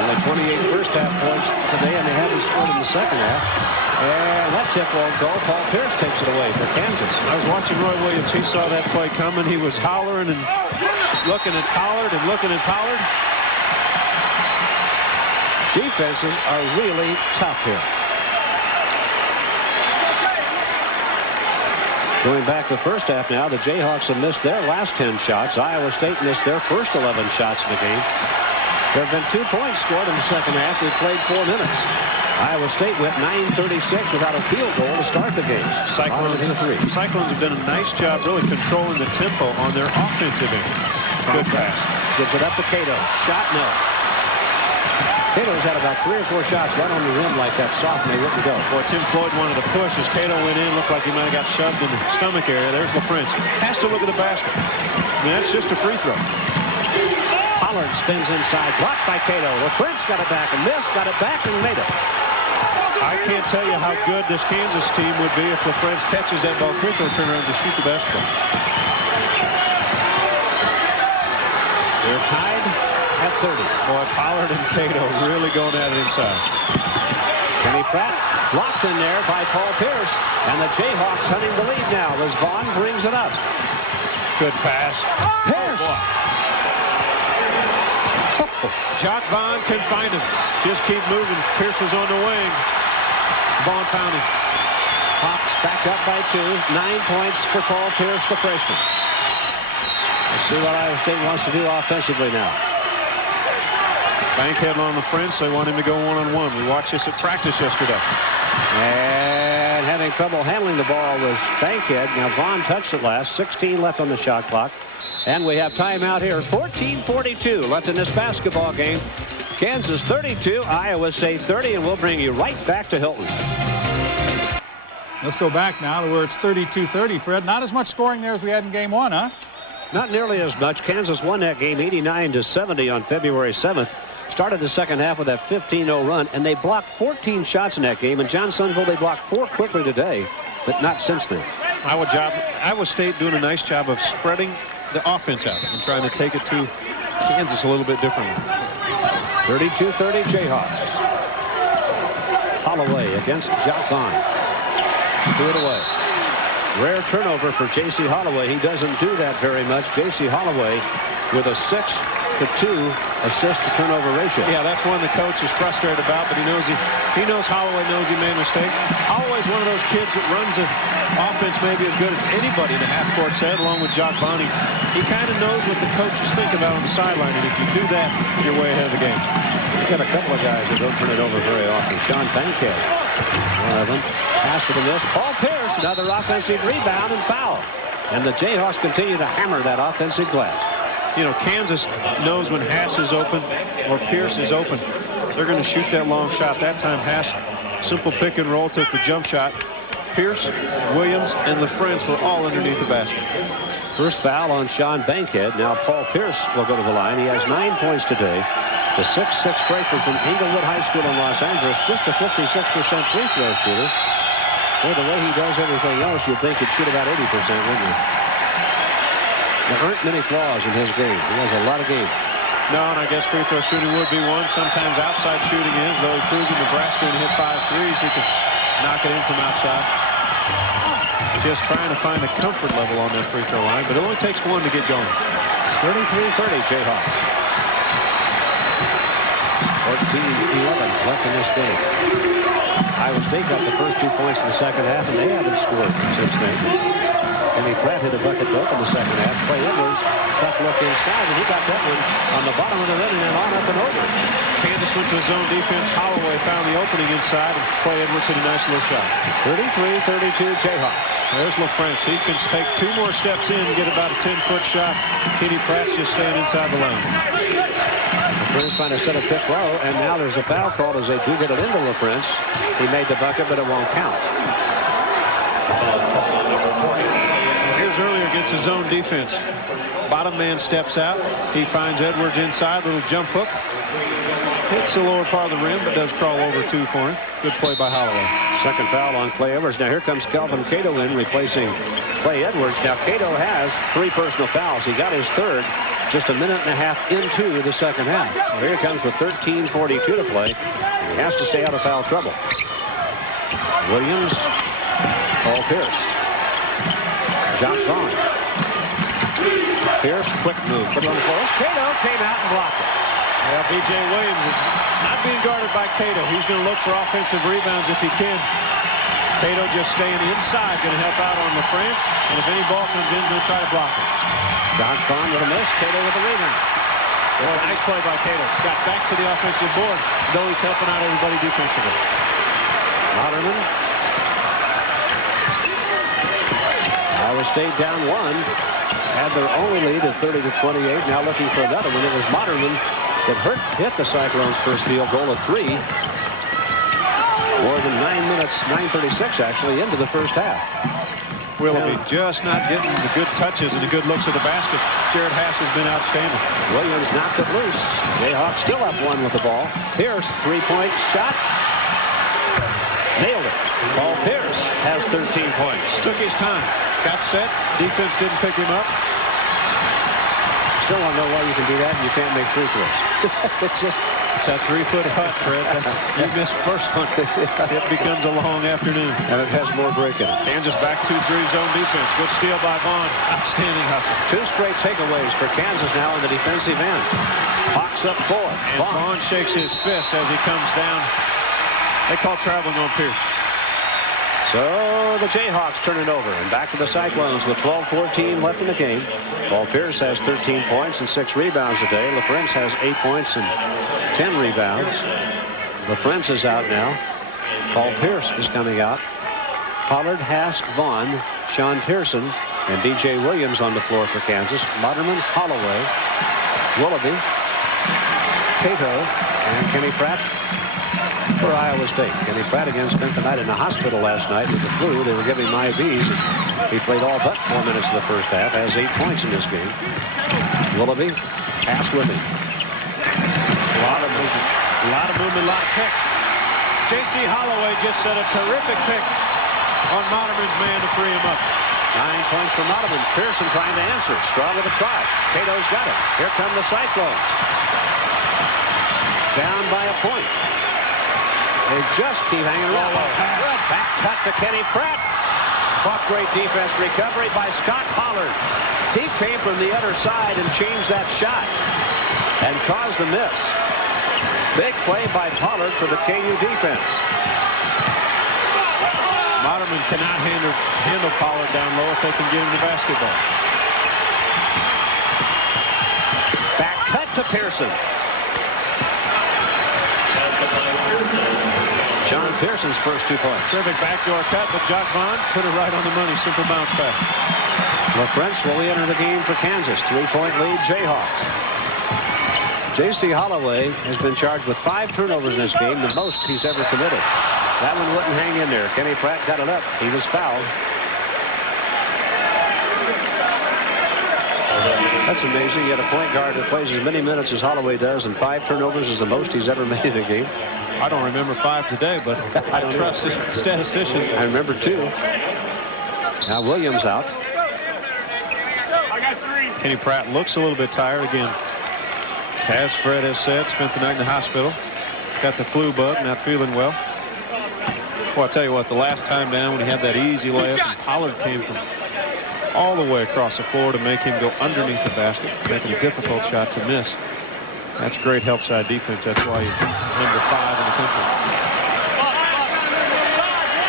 Only 28 first half points today, and they haven't scored in the second half. And that tip won't go. Paul Pierce takes it away for Kansas. I was watching Roy Williams. He saw that play coming. He was hollering and looking at Pollard and looking at Pollard. Defenses are really tough here. Going back to the first half now, the Jayhawks have missed their last 10 shots. Iowa State missed their first 11 shots in the game. There have been 2 points scored in the second half. We've played 4 minutes. Iowa State went 9:36 without a field goal to start the game. Cyclones have done a nice job really controlling the tempo on their offensive end. Good pass. Gives it up to Cato. Shot no. Cato's had about 3 or 4 shots right on the rim like that soft, and they wouldn't go. Boy, Tim Floyd wanted to push as Cato went in. Looked like he might have got shoved in the stomach area. There's LaFrance. Has to look at the basket. I mean, that's just a free throw. Pollard spins inside. Blocked by Cato. LaFrance got it back and missed. Got it back and made it. I can't tell you how good this Kansas team would be if LaFrance catches that ball free throw turnaround to shoot the basketball. They're tied at 30. Boy, Pollard and Cato really going at it inside. Kenny Pratt blocked in there by Paul Pierce. And the Jayhawks hunting the lead now as Vaughn brings it up. Good pass. Pierce. Jock Vaughn can find him. Just keep moving. Pierce was on the wing. Vaughn found him. Hawks back up by 2. 9 points for Paul Pierce, the freshman. Let's see what Iowa State wants to do offensively now. Bankhead on the French. They want him to go one-on-one. We watched this at practice yesterday. And having trouble handling the ball was Bankhead. Now Vaughn touched it last. 16 left on the shot clock. And we have timeout here. 14:42 left in this basketball game. Kansas 32, Iowa State 30, and we'll bring you right back to Hilton. Let's go back now to where it's 32-30, Fred. Not as much scoring there as we had in game one, huh? Not nearly as much. Kansas won that game 89-70 on February 7th. Started the second half with that 15-0 run, and they blocked 14 shots in that game. And John Sunville, they blocked 4 quickly today, but not since then. Iowa State doing a nice job of spreading the offense out and trying to take it to Kansas a little bit differently. 32-30 Jayhawks. Holloway against Jock Vaughn. Threw it away. Rare turnover for J.C. Holloway. He doesn't do that very much. J.C. Holloway with a 6-to-2 assist to turnover ratio. Yeah, that's one the coach is frustrated about, but he knows Holloway knows he made a mistake. Holloway's one of those kids that runs an offense maybe as good as anybody in the half-court set, along with Jock Vaughn. He kind of knows what the coaches think about on the sideline, and if you do that, you're way ahead of the game. We've got a couple of guys that don't turn it over very often. Sean Bankhead, one of them. Pass to the miss. Paul Pierce, another offensive rebound and foul. And the Jayhawks continue to hammer that offensive glass. You know, Kansas knows when Haas is open or Pierce is open. They're going to shoot that long shot. That time, Haas, simple pick and roll, took the jump shot. Pierce, Williams, and LaFrance were all underneath the basket. First foul on Sean Bankhead. Now Paul Pierce will go to the line. He has 9 points today. The 6'6" freshman from Inglewood High School in Los Angeles, just a 56% free throw shooter. Boy, the way he does everything else, you'd think he'd shoot about 80%, wouldn't you? There aren't many flaws in his game. He has a lot of game. No, and I guess free throw shooting would be one. Sometimes outside shooting is, though he proved in Nebraska and hit 5 threes. He can knock it in from outside. Just trying to find a comfort level on that free throw line, but it only takes one to get going. 33-30 Jayhawks. 14-11 left in this game. Iowa State got the first 2 points in the second half, and they haven't scored since then. Kenny Pratt hit a bucket to open the second half. Clay Edwards, tough look inside, and he got that one on the bottom of the rim and then on up and over. Kansas went to his own defense. Holloway found the opening inside, and Clay Edwards hit a nice little shot. 33-32 Jayhawks. There's LaFrance. He can take 2 more steps in and get about a 10-foot shot. Kenny Pratt's just staying inside the lane. LaFrance trying to set a pick low, and now there's a foul called as they do get it into LaFrance. He made the bucket, but it won't count. Here's earlier against his own defense. Bottom man steps out. He finds Edwards inside. Little jump hook. Hits the lower part of the rim, but does crawl over 2 for him. Good play by Holloway. Second foul on Clay Edwards. Now here comes Kelvin Cato in, replacing Clay Edwards. Now Cato has 3 personal fouls. He got his third just a minute and a half into the second half. So here he comes with 13:42 to play. He has to stay out of foul trouble. Williams, Paul Pierce, Jock Vaughn. Pierce, quick move, put it on the floor. Cato came out and blocked it. Yeah, B.J. Williams is not being guarded by Cato. He's going to look for offensive rebounds if he can. Cato just staying inside, going to help out on LaFrance. And if any ball comes in, he's going to try to block it. Jock Vaughn with a miss. Cato with a rebound. Boy, nice play by Cato. Got back to the offensive board, though he's helping out everybody defensively. Moderman. Iowa State down 1. Had their only lead at 30-28. Now looking for another one. It was Moderman that hit the Cyclones' first field goal of 3. More than 9 minutes, 9:36 actually, into the first half. Willoughby just not getting the good touches and the good looks of the basket. Jared Haas has been outstanding. Williams knocked it loose. Jayhawks still up 1 with the ball. Pierce, 3-point shot. Nailed it. Paul Pierce has 13 points. Took his time. Got set. Defense didn't pick him up. Still don't know why you can do that and you can't make free throws. It's that 3-foot putt, Fred. You missed the first one. It becomes a long afternoon. And it has more break in it. Kansas back 2-3 zone defense. Good steal by Vaughn. Outstanding hustle. 2 straight takeaways for Kansas now in the defensive end. Hawks up 4. And Vaughn shakes his fist as he comes down. They call traveling on Pierce. So the Jayhawks turn it over and back to the Cyclones with 12:14 left in the game. Paul Pierce has 13 points and 6 rebounds today. LaFrance has 8 points and 10 rebounds. LaFrance is out now. Paul Pierce is coming out. Pollard, Hask, Vaughn, Sean Pearson, And B.J. Williams on the floor for Kansas. Moderman, Holloway, Willoughby, Cato, and Kenny Pratt for Iowa State. Kenny Pratt again spent the night in the hospital last night with the flu. They were giving him IVs. He played all but 4 minutes in the first half. Has 8 points in this game. Willoughby, pass with him. A lot of movement, a lot of picks. J.C. Holloway just set a terrific pick on Moderman's man to free him up. 9 points for Moderman. Pearson trying to answer. Strong with a try. Cato's got it. Here come the Cyclones. Down by a point. They just keep hanging around. Good back cut to Kenny Pratt. Caught great defense recovery by Scott Pollard. He came from the other side and changed that shot and caused the miss. Big play by Pollard for the KU defense. Moderman cannot handle Pollard down low if they can get him the basketball. Back cut to Pearson. John Pearson's first 2 points. Terrific backdoor cut, but Jock Vaughn put it right on the money. Simple bounce pass. LaFrentz will enter the game for Kansas. 3-point lead, Jayhawks. J.C. Holloway has been charged with 5 turnovers in this game, the most he's ever committed. That one wouldn't hang in there. Kenny Pratt got it up. He was fouled. That's amazing. You had a point guard that plays as many minutes as Holloway does, and 5 turnovers is the most he's ever made in a game. I don't remember 5 today, but I trust the statisticians. I remember 2. Now Williams out. Kenny Pratt looks a little bit tired again. As Fred has said, spent the night in the hospital. Got the flu bug, not feeling well. Well, I'll tell you what, the last time down when he had that easy layup, Pollard came from all the way across the floor to make him go underneath the basket, making a difficult shot to miss. That's great help side defense. That's why he's number 5 in the country.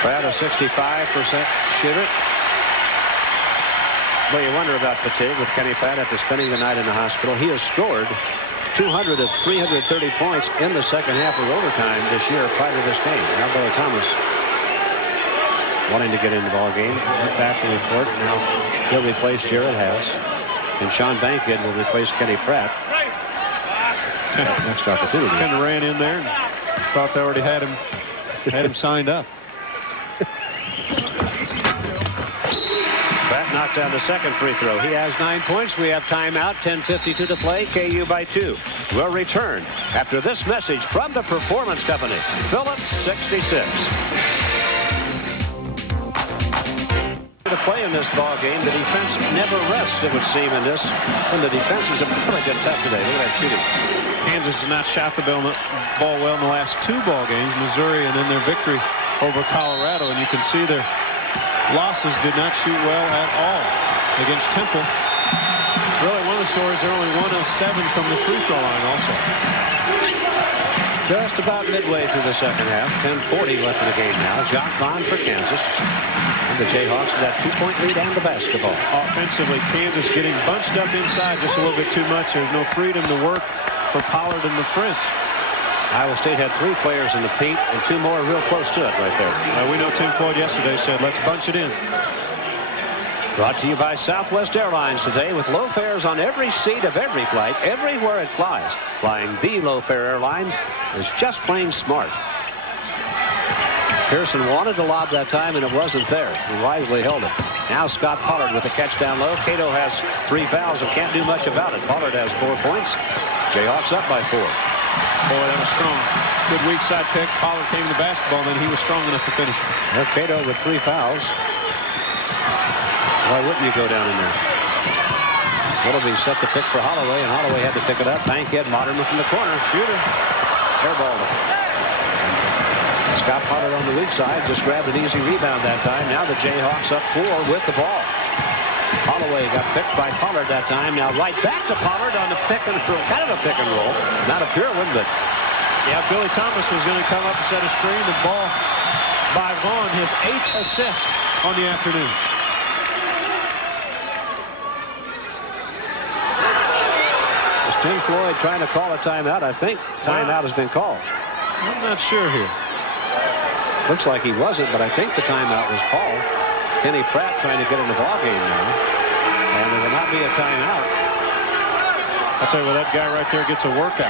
Pratt, a 65% shooter. Well, you wonder about fatigue with Kenny Pratt after spending the night in the hospital. He has scored 200 of 330 points in the second half of overtime this year prior to this game. Now Billy Thomas wanting to get in the ball game. Back to report. Now he'll replace Jared Haas. And Sean Bankhead will replace Kenny Pratt. Next opportunity. Kind of ran in there and thought they already had him signed up. Pratt knocked down the second free throw. He has 9 points. We have timeout. 10:52 to play. KU by 2. We'll return after this message from the Performance Company. Phillips 66. To play in this ball game, the defense never rests, it would seem, in this. And the defenses have really been tough today. Look at that shooting. Kansas has not shot the ball well in the last 2 ball games, Missouri and then their victory over Colorado. And you can see their losses did not shoot well at all against Temple. Really, one of the stories, they're only 1 of 7 from the free throw line also. Just about midway through the second half. 10:40 left in the game now. Jock Vaughn for Kansas. And the Jayhawks with that 2-point lead and the basketball. Offensively, Kansas getting bunched up inside just a little bit too much. There's no freedom to work for Pollard and the French. Iowa State had 3 players in the paint and 2 more real close to it right there. We know Tim Floyd yesterday said, let's bunch it in. Brought to you by Southwest Airlines today with low fares on every seat of every flight, everywhere it flies. Flying the low-fare airline is just plain smart. Pearson wanted to lob that time, and it wasn't there. He wisely held it. Now Scott Pollard with a catch down low. Cato has 3 fouls and can't do much about it. Pollard has 4 points. Jayhawks up by 4. Boy, that was strong. Good weak side pick. Pollard came to the basketball, then he was strong enough to finish. Well, Cato with 3 fouls. Why wouldn't you go down in there? Willoughby set the pick for Holloway, and Holloway had to pick it up. Bankhead, Moderman from the corner. Shooter. Airballed it. Scott Pollard on the weak side just grabbed an easy rebound that time. Now the Jayhawks up 4 with the ball. Holloway got picked by Pollard that time. Now right back to Pollard on the pick and roll. Kind of a pick and roll. Not a pure one, but. Yeah, Billy Thomas was going to come up and set a screen. The ball by Vaughn, his 8th assist on the afternoon. Is Tim Floyd trying to call a timeout? I think timeout has been called. I'm not sure here. Looks like he wasn't, but I think the timeout was called. Kenny Pratt trying to get in the ball game now. And there will not be a timeout. I'll tell you what, that guy right there gets a workout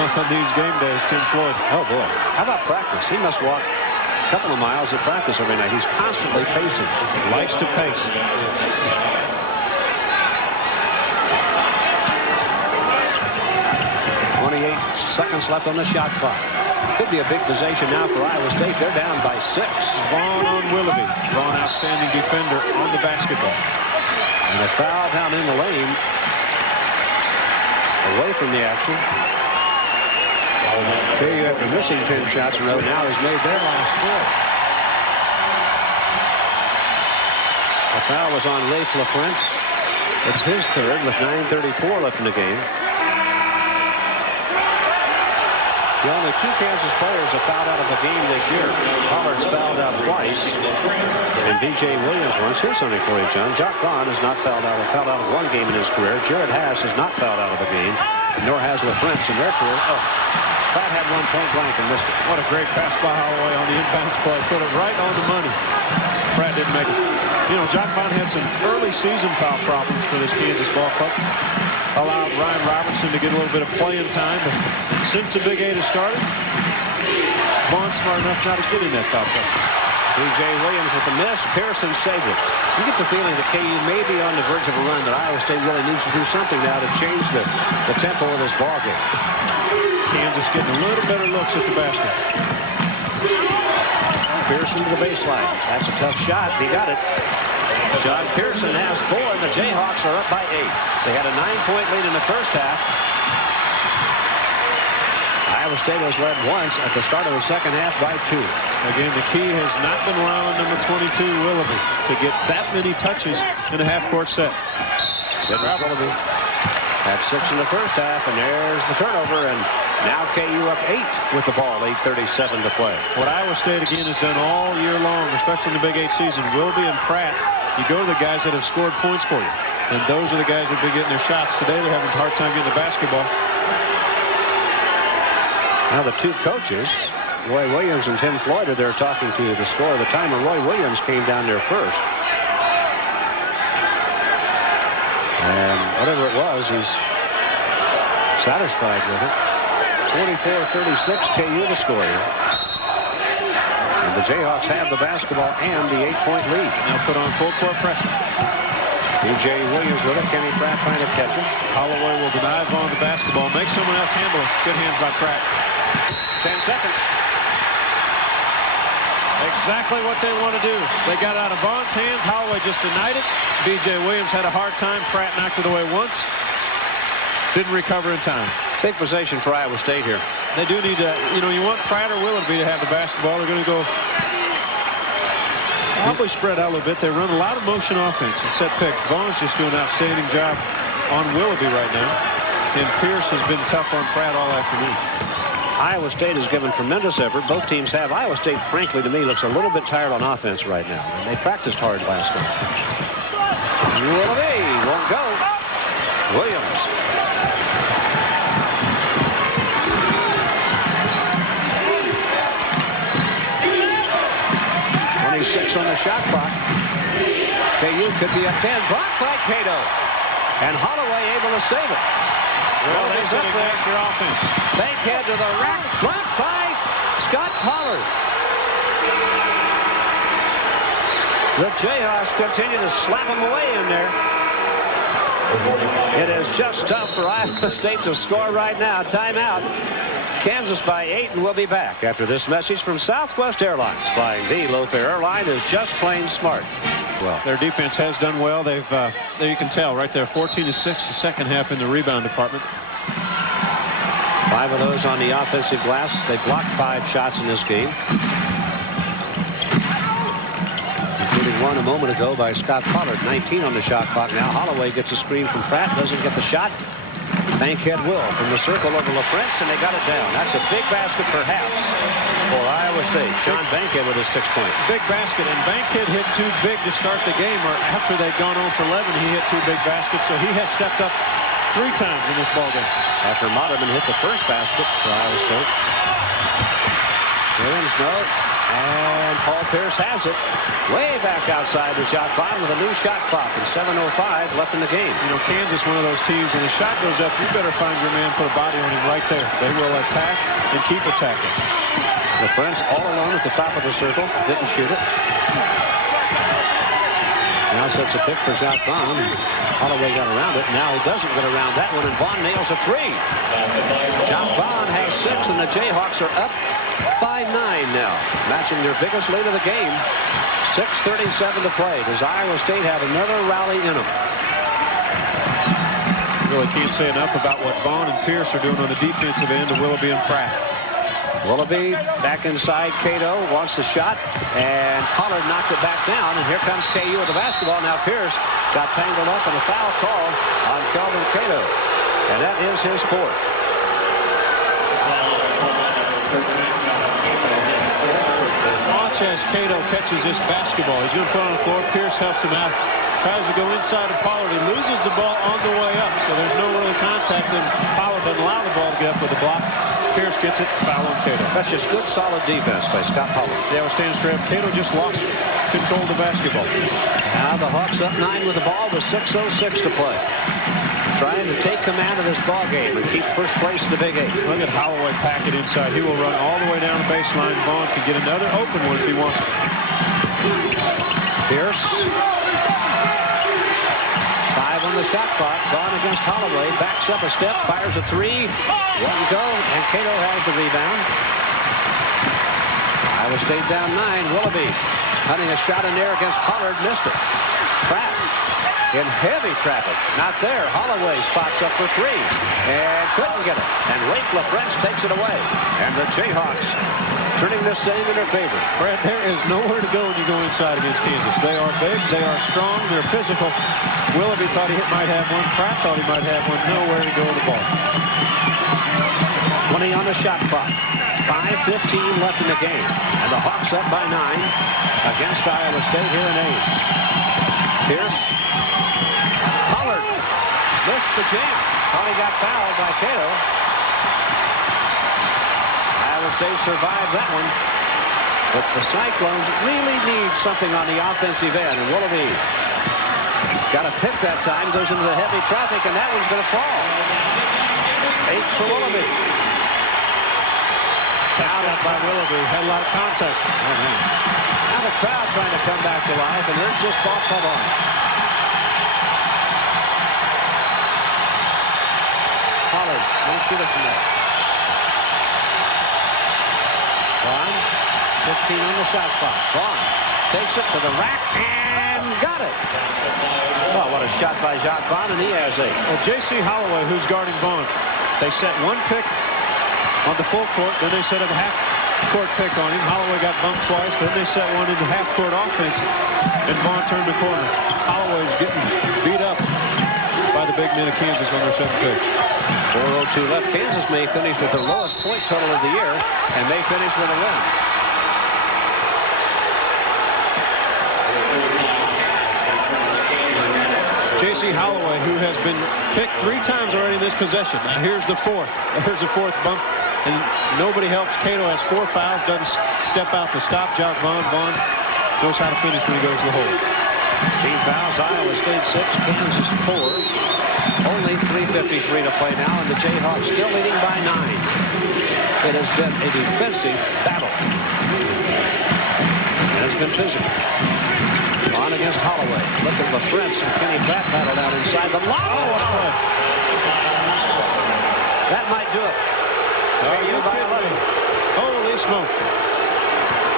on these game days, Tim Floyd. Oh, boy. How about practice? He must walk a couple of miles at practice every night. He's constantly pacing. Likes to pace. 28 seconds left on the shot clock. Could be a big possession now for Iowa State. They're down by 6. Vaughn on Willoughby. Vaughn, outstanding defender on the basketball. And a foul down in the lane. Away from the action. KU, after missing 10 shots in a row, now has made their last 4. The foul was on Leif LaFrance. It's his third with 9:34 left in the game. The only 2 Kansas players have fouled out of the game this year. Pollard's fouled out twice, and B.J. Williams once. Here's something for you, John. Jacques Vaughn has not fouled out of 1 game in his career. Jared Haas has not fouled out of a game, nor has LaFrance in their career. Oh, Pratt had 1 point blank and missed it. What a great pass by Holloway on the inbounds play. Put it right on the money. Pratt didn't make it. You know, Jacques Vaughn had some early season foul problems for this Kansas ball club. Allowed Ryan Robertson to get a little bit of playing time, but since the Big 8 has started, Vaughn's smart enough not to get in that foul trouble. B.J. Williams with the miss. Pearson saved it. You get the feeling that KU may be on the verge of a run, that Iowa State really needs to do something now to change the tempo of this ball game. Kansas getting a little better looks at the basket. Pearson to the baseline. That's a tough shot. He got it. John Pearson has 4, and the Jayhawks are up by 8. They had a 9-point lead in the first half. Iowa State has led once at the start of the second half by 2. Again, the key has not been allowing number 22, Willoughby, to get that many touches in a half-court set. Willoughby had 6 in the first half, and there's the turnover, and now KU up 8 with the ball, 8:37 to play. What Iowa State, again, has done all year long, especially in the Big 8 season, Willoughby and Pratt, you go to the guys that have scored points for you. And those are the guys that have been getting their shots. Today they're having a hard time getting the basketball. Now the 2 coaches, Roy Williams and Tim Floyd, are there talking to the score of the timer. Roy Williams came down there first. And whatever it was, he's satisfied with it. 44-36, KU the score here. And the Jayhawks have the basketball and the 8-point lead. Now put on full court pressure. B.J. Williams with it. Kenny Pratt trying to catch him. Holloway will deny Vaughn the basketball. Make someone else handle it. Good hands by Pratt. 10 seconds. Exactly what they want to do. They got it out of Vaughn's hands. Holloway just denied it. B.J. Williams had a hard time. Pratt knocked it away once. Didn't recover in time. Big possession for Iowa State here. They do need to, you know, you want Pratt or Willoughby to have the basketball. They're going to go probably spread out a little bit. They run a lot of motion offense and set picks. Vaughn's just doing an outstanding job on Willoughby right now. And Pierce has been tough on Pratt all afternoon. Iowa State has given tremendous effort. Both teams have. Iowa State, frankly, to me, looks a little bit tired on offense right now. And they practiced hard last night. Willoughby won't go. Williams. On the shot clock. KU could be up 10. Blocked by Cato. And Holloway able to save it. Well, they said against your offense. Bankhead to the rack. Blocked by Scott Pollard. The Jayhawks continue to slap him away in there. It is just tough for Iowa State to score right now. Timeout. Kansas by 8, and we'll be back after this message from Southwest Airlines. Flying the low-fare airline is just plain smart. Well, their defense has done well. They've there you can tell right there, 14-6 the second half in the rebound department. 5 of those on the offensive glass. They blocked 5 shots in this game, including one a moment ago by Scott Pollard. 19 on the shot clock now. Holloway gets a screen from Pratt, doesn't get the shot. Bankhead will from the circle over LaFrance, and they got it down. That's a big basket perhaps for Iowa State. Sean Bankhead with his 6-point. Big basket, and Bankhead hit 2 big to start the game, or after they'd gone 0 for 11, he hit 2 big baskets, so he has stepped up 3 times in this ball game. After Moderman hit the first basket for Iowa State. Williams, no. And Paul Pierce has it way back outside the shot clock with a new shot clock and 7:05 left in the game. You know, Kansas, one of those teams, when the shot goes up, you better find your man, put a body on him right there. They will attack and keep attacking. The French all alone at the top of the circle. Didn't shoot it. Now sets a pick for Jacques Vaughn. Holloway got around it. Now he doesn't get around that one, and Vaughn nails a three. Jacques Vaughn has 6, and the Jayhawks are up by 9 now, matching their biggest lead of the game. 6:37 to play. Does Iowa State have another rally in them? Really can't say enough about what Vaughn and Pierce are doing on the defensive end of Willoughby and Pratt. Willoughby back inside. Cato wants the shot, and Pollard knocked it back down, and here comes KU with the basketball. Now Pierce got tangled up in a foul call on Kelvin Cato, and that is his 4th. Watch as Cato catches this basketball. He's going to put it on the floor. Pierce helps him out. Tries to go inside of Pollard. He loses the ball on the way up, so there's no real contact, and Pollard doesn't allow the ball to get up with the block. Pierce gets it, foul on Cato. That's just good, solid defense by Scott Pollard. They will stand straight up. Cato just lost control of the basketball. Now the Hawks up 9 with the ball with 6:06 to play. Trying to take command of this ball game and keep first place in the Big 8. Look at Holloway pack it inside. He will run all the way down the baseline. Vaughn can get another open one if he wants it. Pierce. 5 on the shot clock. Vaughn against Holloway. Backs up a step. Fires a 3. One go. And Cato has the rebound. Iowa State down 9. Willoughby hunting a shot in there against Pollard. Missed it. Pratt in heavy traffic. Not there. Holloway spots up for 3. And couldn't get it. And Rafe LaFrench takes it away. And the Jayhawks turning this thing in their favor. Fred, there is nowhere to go when you go inside against Kansas. They are big, they are strong, they're physical. Willoughby thought he might have one. Pratt thought he might have one. Nowhere to go with the ball. 20 on the shot clock. 5:15 left in the game. And the Hawks up by 9 against Iowa State here in Ames. Pierce. Pollard missed the jam. Thought he got fouled by Cato. Iowa State survived that one. But the Cyclones really need something on the offensive end. And Willoughby got a pick that time. Goes into the heavy traffic, and that one's going to fall. 8 for Willoughby. Foul up by Willoughby. Had a lot of contact. Now the crowd trying to come back to life, and there's this ball club on. Pollard won't shoot it from there. Vaughn, 15 on the shot clock. Vaughn takes it to the rack and got it. Oh, what a shot by Jacques Vaughn, and he has 8. Well, J.C. Holloway, who's guarding Vaughn, they set one pick on the full court, then they set a half-court pick on him. Holloway got bumped twice, then they set one into half-court offense, and Vaughn turned the corner. Holloway's getting beat up by the big men of Kansas on their second pitch. 4:02 left. Kansas may finish with the lowest point total of the year and may finish with a win. J.C. Holloway, who has been picked 3 times already in this possession. Now here's the 4th. There's the 4th bump, and nobody helps. Cato has 4 fouls, doesn't step out to stop Jacques Vaughn. Vaughn knows how to finish when he goes to the hole. Team fouls. Iowa State 6, Kansas 4. Only 3:53 to play now, and the Jayhawks still leading by 9. It has been a defensive battle. And it's been physical. On against Holloway. Look at LaFrench and Kenny Pratt battled out inside the lob. Oh, what a play. That might do it. KU by 11. Holy smoke.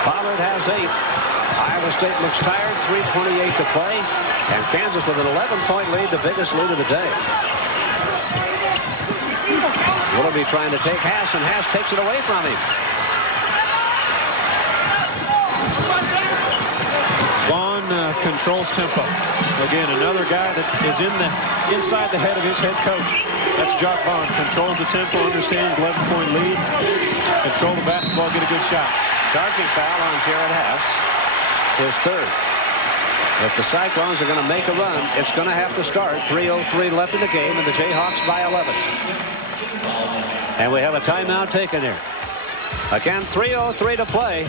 Pollard has 8. Iowa State looks tired. 3:28 to play. And Kansas with an 11-point lead, the biggest lead of the day. Willoughby trying to take Haas, and Haas takes it away from him. Vaughn controls tempo. Again, another guy that is inside the head of his head coach. That's Jacques Vaughn. Controls the tempo, understands 11-point lead. Control the basketball, get a good shot. Charging foul on Jared Haas. His 3rd. If the Cyclones are going to make a run, it's going to have to start. 3:03 left in the game, and the Jayhawks by 11. And we have a timeout taken here. Again, 3:03 to play.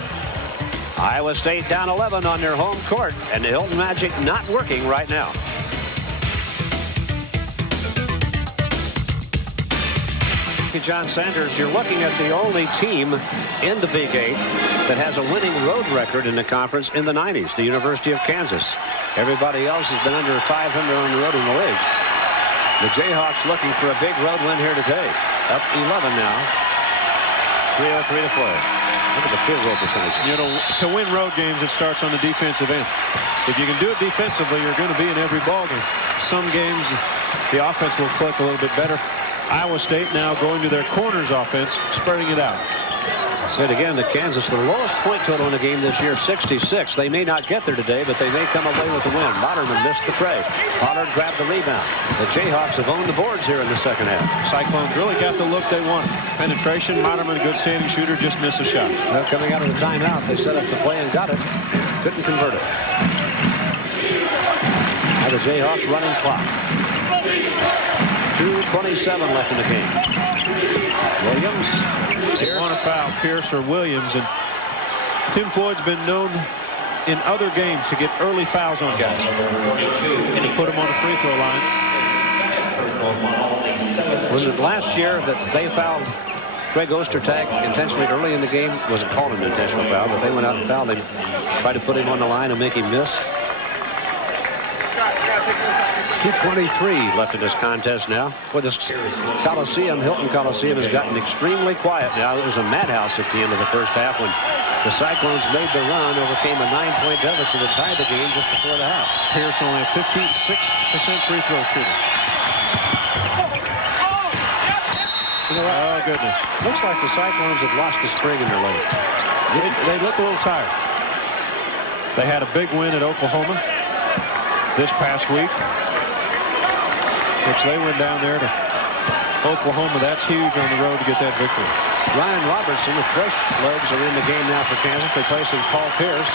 Iowa State down 11 on their home court, and the Hilton Magic not working right now. John Sanders, you're looking at the only team in the Big 8 that has a winning road record in the conference in the 90s, the University of Kansas. Everybody else has been under 500 on the road in the league. The Jayhawks looking for a big road win here today. Up 11 now. 3:03 to play. Look at the field goal percentage. You know, to win road games, it starts on the defensive end. If you can do it defensively, you're going to be in every ball game. Some games, the offense will click a little bit better. Iowa State now going to their corners offense, spreading it out. Said again to Kansas, the lowest point total in the game this year, 66. They may not get there today, but they may come away with the win. Moderman missed the tray. Pollard grabbed the rebound. The Jayhawks have owned the boards here in the second half. Cyclones really got the look they wanted. Penetration, Moderman, a good standing shooter, just missed a shot. Well, coming out of the timeout, they set up the play and got it. Couldn't convert it. Now the Jayhawks running clock. 2:27 left in the game. Williams. They want to foul Pierce or Williams, and Tim Floyd's been known in other games to get early fouls on guys and to put them on the free throw line. Was it last year that they fouled Greg Ostertag intentionally early in the game? Wasn't called an intentional foul, but they went out and fouled him, tried to put him on the line and make him miss. 2:23 left in this contest now. For this Coliseum, Hilton Coliseum has gotten extremely quiet. Now it was a madhouse at the end of the first half when the Cyclones made the run, overcame a 9-point deficit and tied the game just before the half. Pierce only a 56% free throw shooter. You know what? Oh, goodness. Looks like the Cyclones have lost the spring in their legs. They look a little tired. They had a big win at Oklahoma this past week, which they went down there to Oklahoma. That's huge on the road to get that victory. Ryan Robertson, the fresh legs are in the game now for Kansas, replacing Paul Pierce.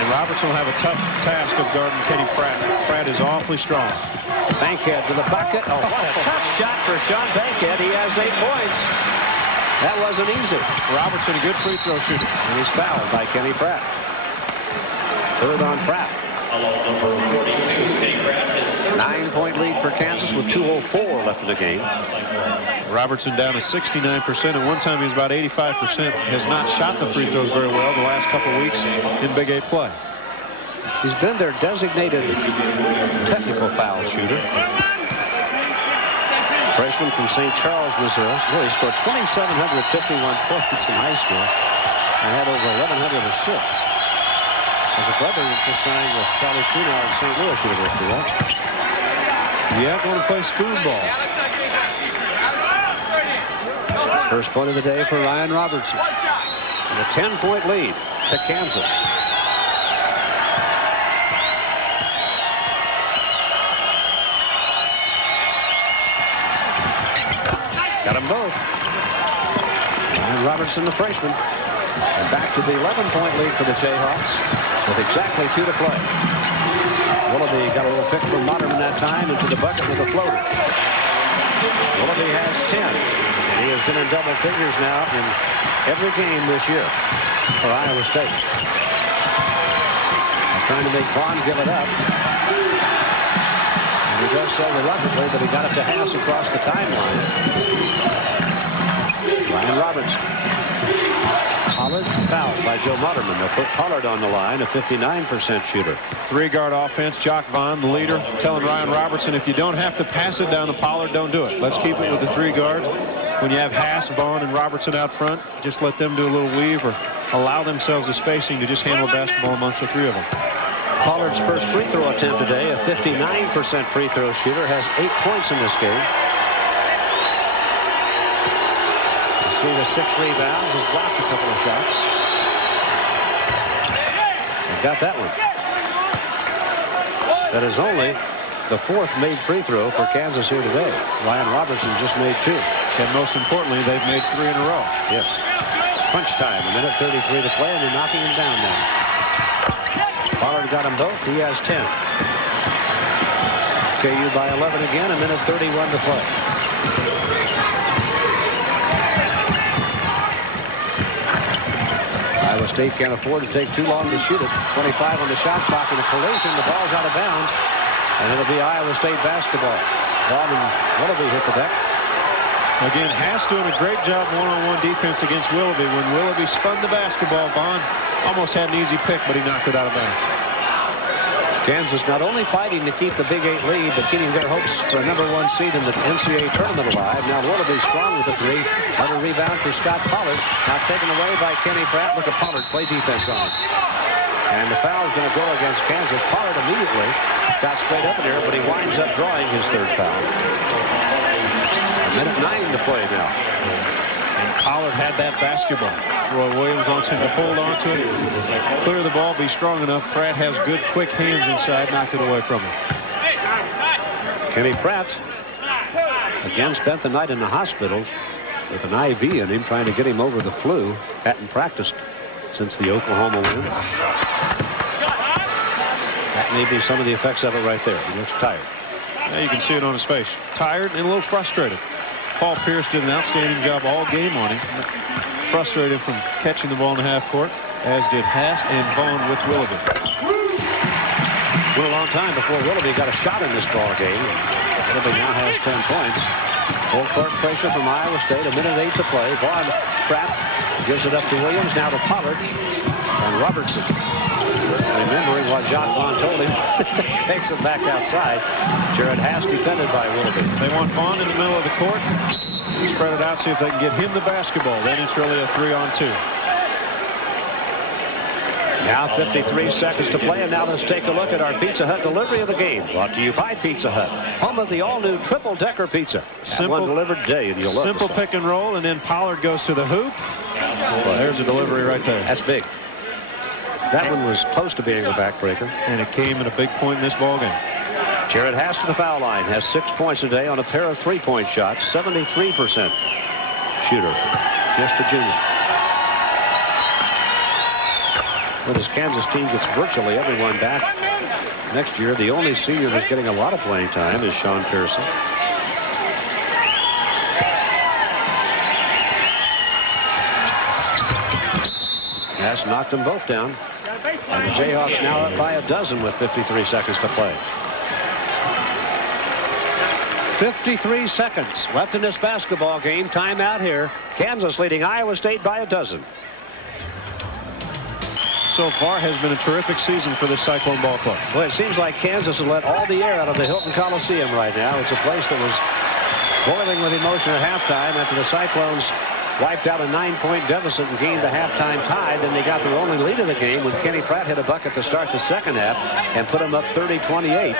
And Robertson will have a tough task of guarding Kenny Pratt. Pratt is awfully strong. Bankhead to the bucket. Oh, what a tough shot for Sean Bankhead. He has 8 points. That wasn't easy. Robertson, a good free throw shooter. And he's fouled by Kenny Pratt. Third on Pratt. 9-point lead for Kansas with 2:04 left in the game. Robertson down to 69%. At one time he was about 85%. Has not shot the free throws very well the last couple of weeks in Big 8 play. He's been their designated technical foul shooter. Freshman from St. Charles, Missouri. Well, he scored 2,751 points in high school and had over 1,100 assists. As a brother just signed with Charlie Spooner at St. Louis University, right? Yeah, going to play spoon ball. First point of the day for Ryan Robertson. And a 10-point lead to Kansas. Got them both. Ryan Robertson, the freshman. And back to the 11-point lead for the Jayhawks with exactly 2 to play. Willoughby got a little pick from Moderman that time into the bucket with a floater. Willoughby has 10. And he has been in double figures now in every game this year for Iowa State. They're trying to make Vaughn give it up. And he does so reluctantly, but he got it to Haas across the timeline. Ryan Robertson. Pollard fouled by Joe Moderman. They'll put Pollard on the line, a 59% shooter. 3-guard offense. Jock Vaughn, the leader, telling Ryan Robertson, if you don't have to pass it down to Pollard, don't do it. Let's keep it with the 3 guards. When you have Haas, Vaughn, and Robertson out front, just let them do a little weave or allow themselves the spacing to just handle basketball amongst the 3 of them. Pollard's first free throw attempt today, a 59% free throw shooter, has 8 points in this game. See the 6 rebounds, has blocked a couple of shots. And got that one. That is only the 4th made free throw for Kansas here today. Ryan Robertson just made 2. And most importantly, they've made 3 in a row. Yes. Crunch time, a minute 33 to play, and they're knocking him down now. Pollard got them both. He has 10. KU by 11 again, a minute 31 to play. Iowa State can't afford to take too long to shoot it. 25 on the shot clock, and a collision. The ball's out of bounds, and it'll be Iowa State basketball. Vaughn and Willoughby hit the deck. Again, Haas doing a great job one-on-one defense against Willoughby. When Willoughby spun the basketball, Vaughn almost had an easy pick, but he knocked it out of bounds. Kansas not only fighting to keep the Big 8 lead, but keeping their hopes for a #1 seed in the NCAA tournament alive. Now Willoughby strong with the three. Another rebound for Scott Pollard. Now taken away by Kenny Pratt. Look at Pollard play defense on it. And the foul is going to go against Kansas. Pollard immediately got straight up in there, but he winds up drawing his third foul. A minute 9 to play now. And Pollard had that basketball. Roy Williams wants him to hold on to it, clear the ball, be strong enough. Pratt has good, quick hands inside, knocked it away from him. Kenny Pratt again spent the night in the hospital with an IV in him, trying to get him over the flu. Hadn't practiced since the Oklahoma win. That may be some of the effects of it right there. He looks tired. Yeah, you can see it on his face. Tired and a little frustrated. Paul Pierce did an outstanding job all game on him. Frustrated from catching the ball in the half court, as did Haas and Vaughn with Willoughby. Went a long time before Willoughby got a shot in this ball game. Willoughby now has 10 points. Full court pressure from Iowa State. A minute 8 to play. Vaughn Pratt gives it up to Williams. Now to Pollard and Robertson. Remembering what Jacques Vaughn told him, takes it back outside. Jared Haas defended by Willoughby. They want Vaughn in the middle of the court. Spread it out, see if they can get him the basketball. Then it's really a 3-on-2. Now 53 seconds to play, and now let's take a look at our Pizza Hut delivery of the game. Brought to you by Pizza Hut, home of the all-new triple-decker pizza. Simple, one delivered today, and you'll love simple pick and roll, and then Pollard goes to the hoop. Well, there's a delivery right there. That's big. That one was close to being a backbreaker. And it came at a big point in this ball game. Jared Haas to the foul line, has 6 points today on a pair of three-point shots. 73% shooter, just a junior. Well, this Kansas team gets virtually everyone back next year. The only senior that's getting a lot of playing time is Sean Pearson. Haas knocked them both down. And the Jayhawks now up by a dozen with 53 seconds to play. 53 seconds left in this basketball game. Timeout here. Kansas leading Iowa State by a dozen. So far has been a terrific season for this Cyclone ball club. Well, it seems like Kansas has let all the air out of the Hilton Coliseum right now. It's a place that was boiling with emotion at halftime after the Cyclones wiped out a 9-point deficit and gained the halftime tie. Then they got their only lead of the game when Kenny Pratt hit a bucket to start the second half and put them up 30-28.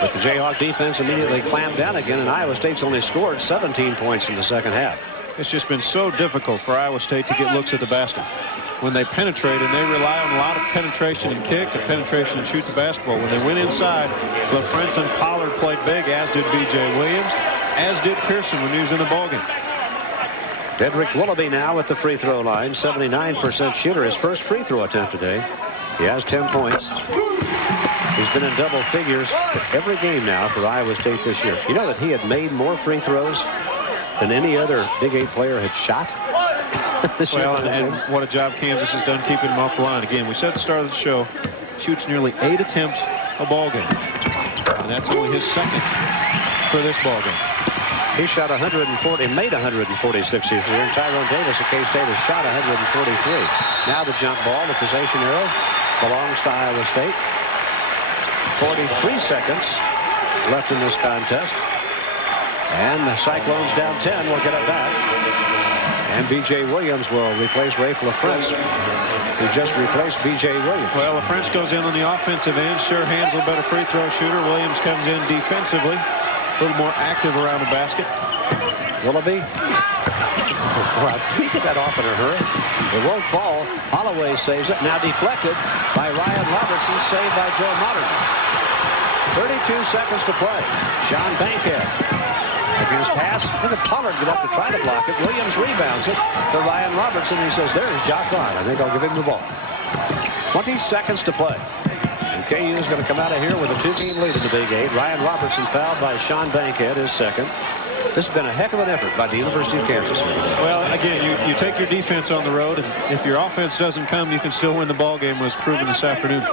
But the Jayhawk defense immediately clamped down again, and Iowa State's only scored 17 points in the second half. It's just been so difficult for Iowa State to get looks at the basket. When they penetrate, and they rely on a lot of penetration and kick and penetration and shoot the basketball. When they went inside, LaFrentz and Pollard played big, as did B.J. Williams, as did Pearson when he was in the ballgame. Dedrick Willoughby now at the free throw line, 79% shooter. His first free throw attempt today. He has 10 points. He's been in double figures every game now for Iowa State this year. You know that he had made more free throws than any other Big 8 player had shot? Well, and what a job Kansas has done keeping him off the line. Again, we said at the start of the show, shoots nearly 8 attempts a ball game. And that's only his second for this ball game. He shot 140, made 146 this year. And Tyrone Davis of K-State has shot 143. Now the jump ball, the possession arrow, belongs to Iowa State. 43 seconds left in this contest. And the Cyclones down 10 will get it back. And B.J. Williams will replace Rafe LaFrentz, who just replaced B.J. Williams. Well, LaFrentz goes in on the offensive end. Sure hands a better free throw shooter. Williams comes in defensively, a little more active around the basket. Willoughby. Well, he get that off in a hurry. It won't fall. Holloway saves it. Now deflected by Ryan Robertson, saved by Joe Modern. 32 seconds to play. Sean Bankhead against Haas. Look at Pollard get up to try to block it. Williams rebounds it to Ryan Robertson. He says, there's Jacques Vaughn. I think I'll give him the ball. 20 seconds to play. And KU is going to come out of here with a 2-game lead in the Big 8. Ryan Robertson fouled by Sean Bankhead, his second. This has been a heck of an effort by the University of Kansas. Well, again, you take your defense on the road, and if your offense doesn't come, you can still win the ball game, was proven this afternoon.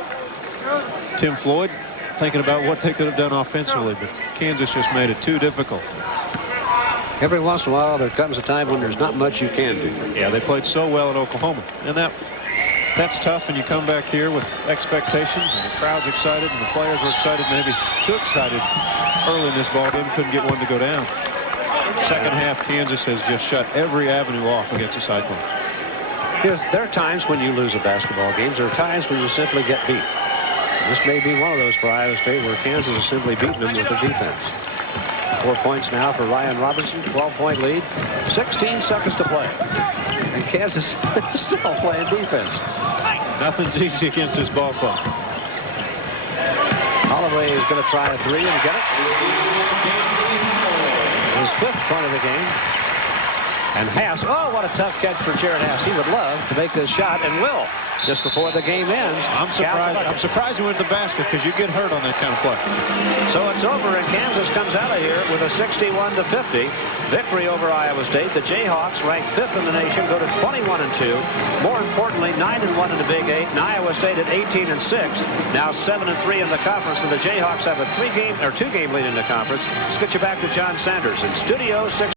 Tim Floyd thinking about what they could have done offensively, but Kansas just made it too difficult. Every once in a while, there comes a time when there's not much you can do. Yeah, they played so well at Oklahoma, and that's tough. And you come back here with expectations, and the crowd's excited, and the players were excited, maybe too excited early in this ball game. Couldn't get one to go down. Second half, Kansas has just shut every avenue off against the Cyclones. There are times when you lose a basketball game. There are times when you simply get beat. And this may be one of those for Iowa State where Kansas is simply beating them with their defense. 4 points now for Ryan Robertson. 12-point lead. 16 seconds to play. And Kansas is still playing defense. Nothing's easy against this ball club. Holloway is going to try a three and get it. His 5th point of the game. And Haas, oh, what a tough catch for Jared Haas. He would love to make this shot and will. Just before the game ends. I'm surprised he went to the basket, because you get hurt on that kind of play. So it's over, and Kansas comes out of here with a 61-50 victory over Iowa State. The Jayhawks, ranked 5th in the nation, go to 21-2. More importantly, 9-1 in the Big 8, and Iowa State at 18-6. Now 7-3 in the conference, and the Jayhawks have a 2-game lead in the conference. Let's get you back to John Sanders in Studio 6.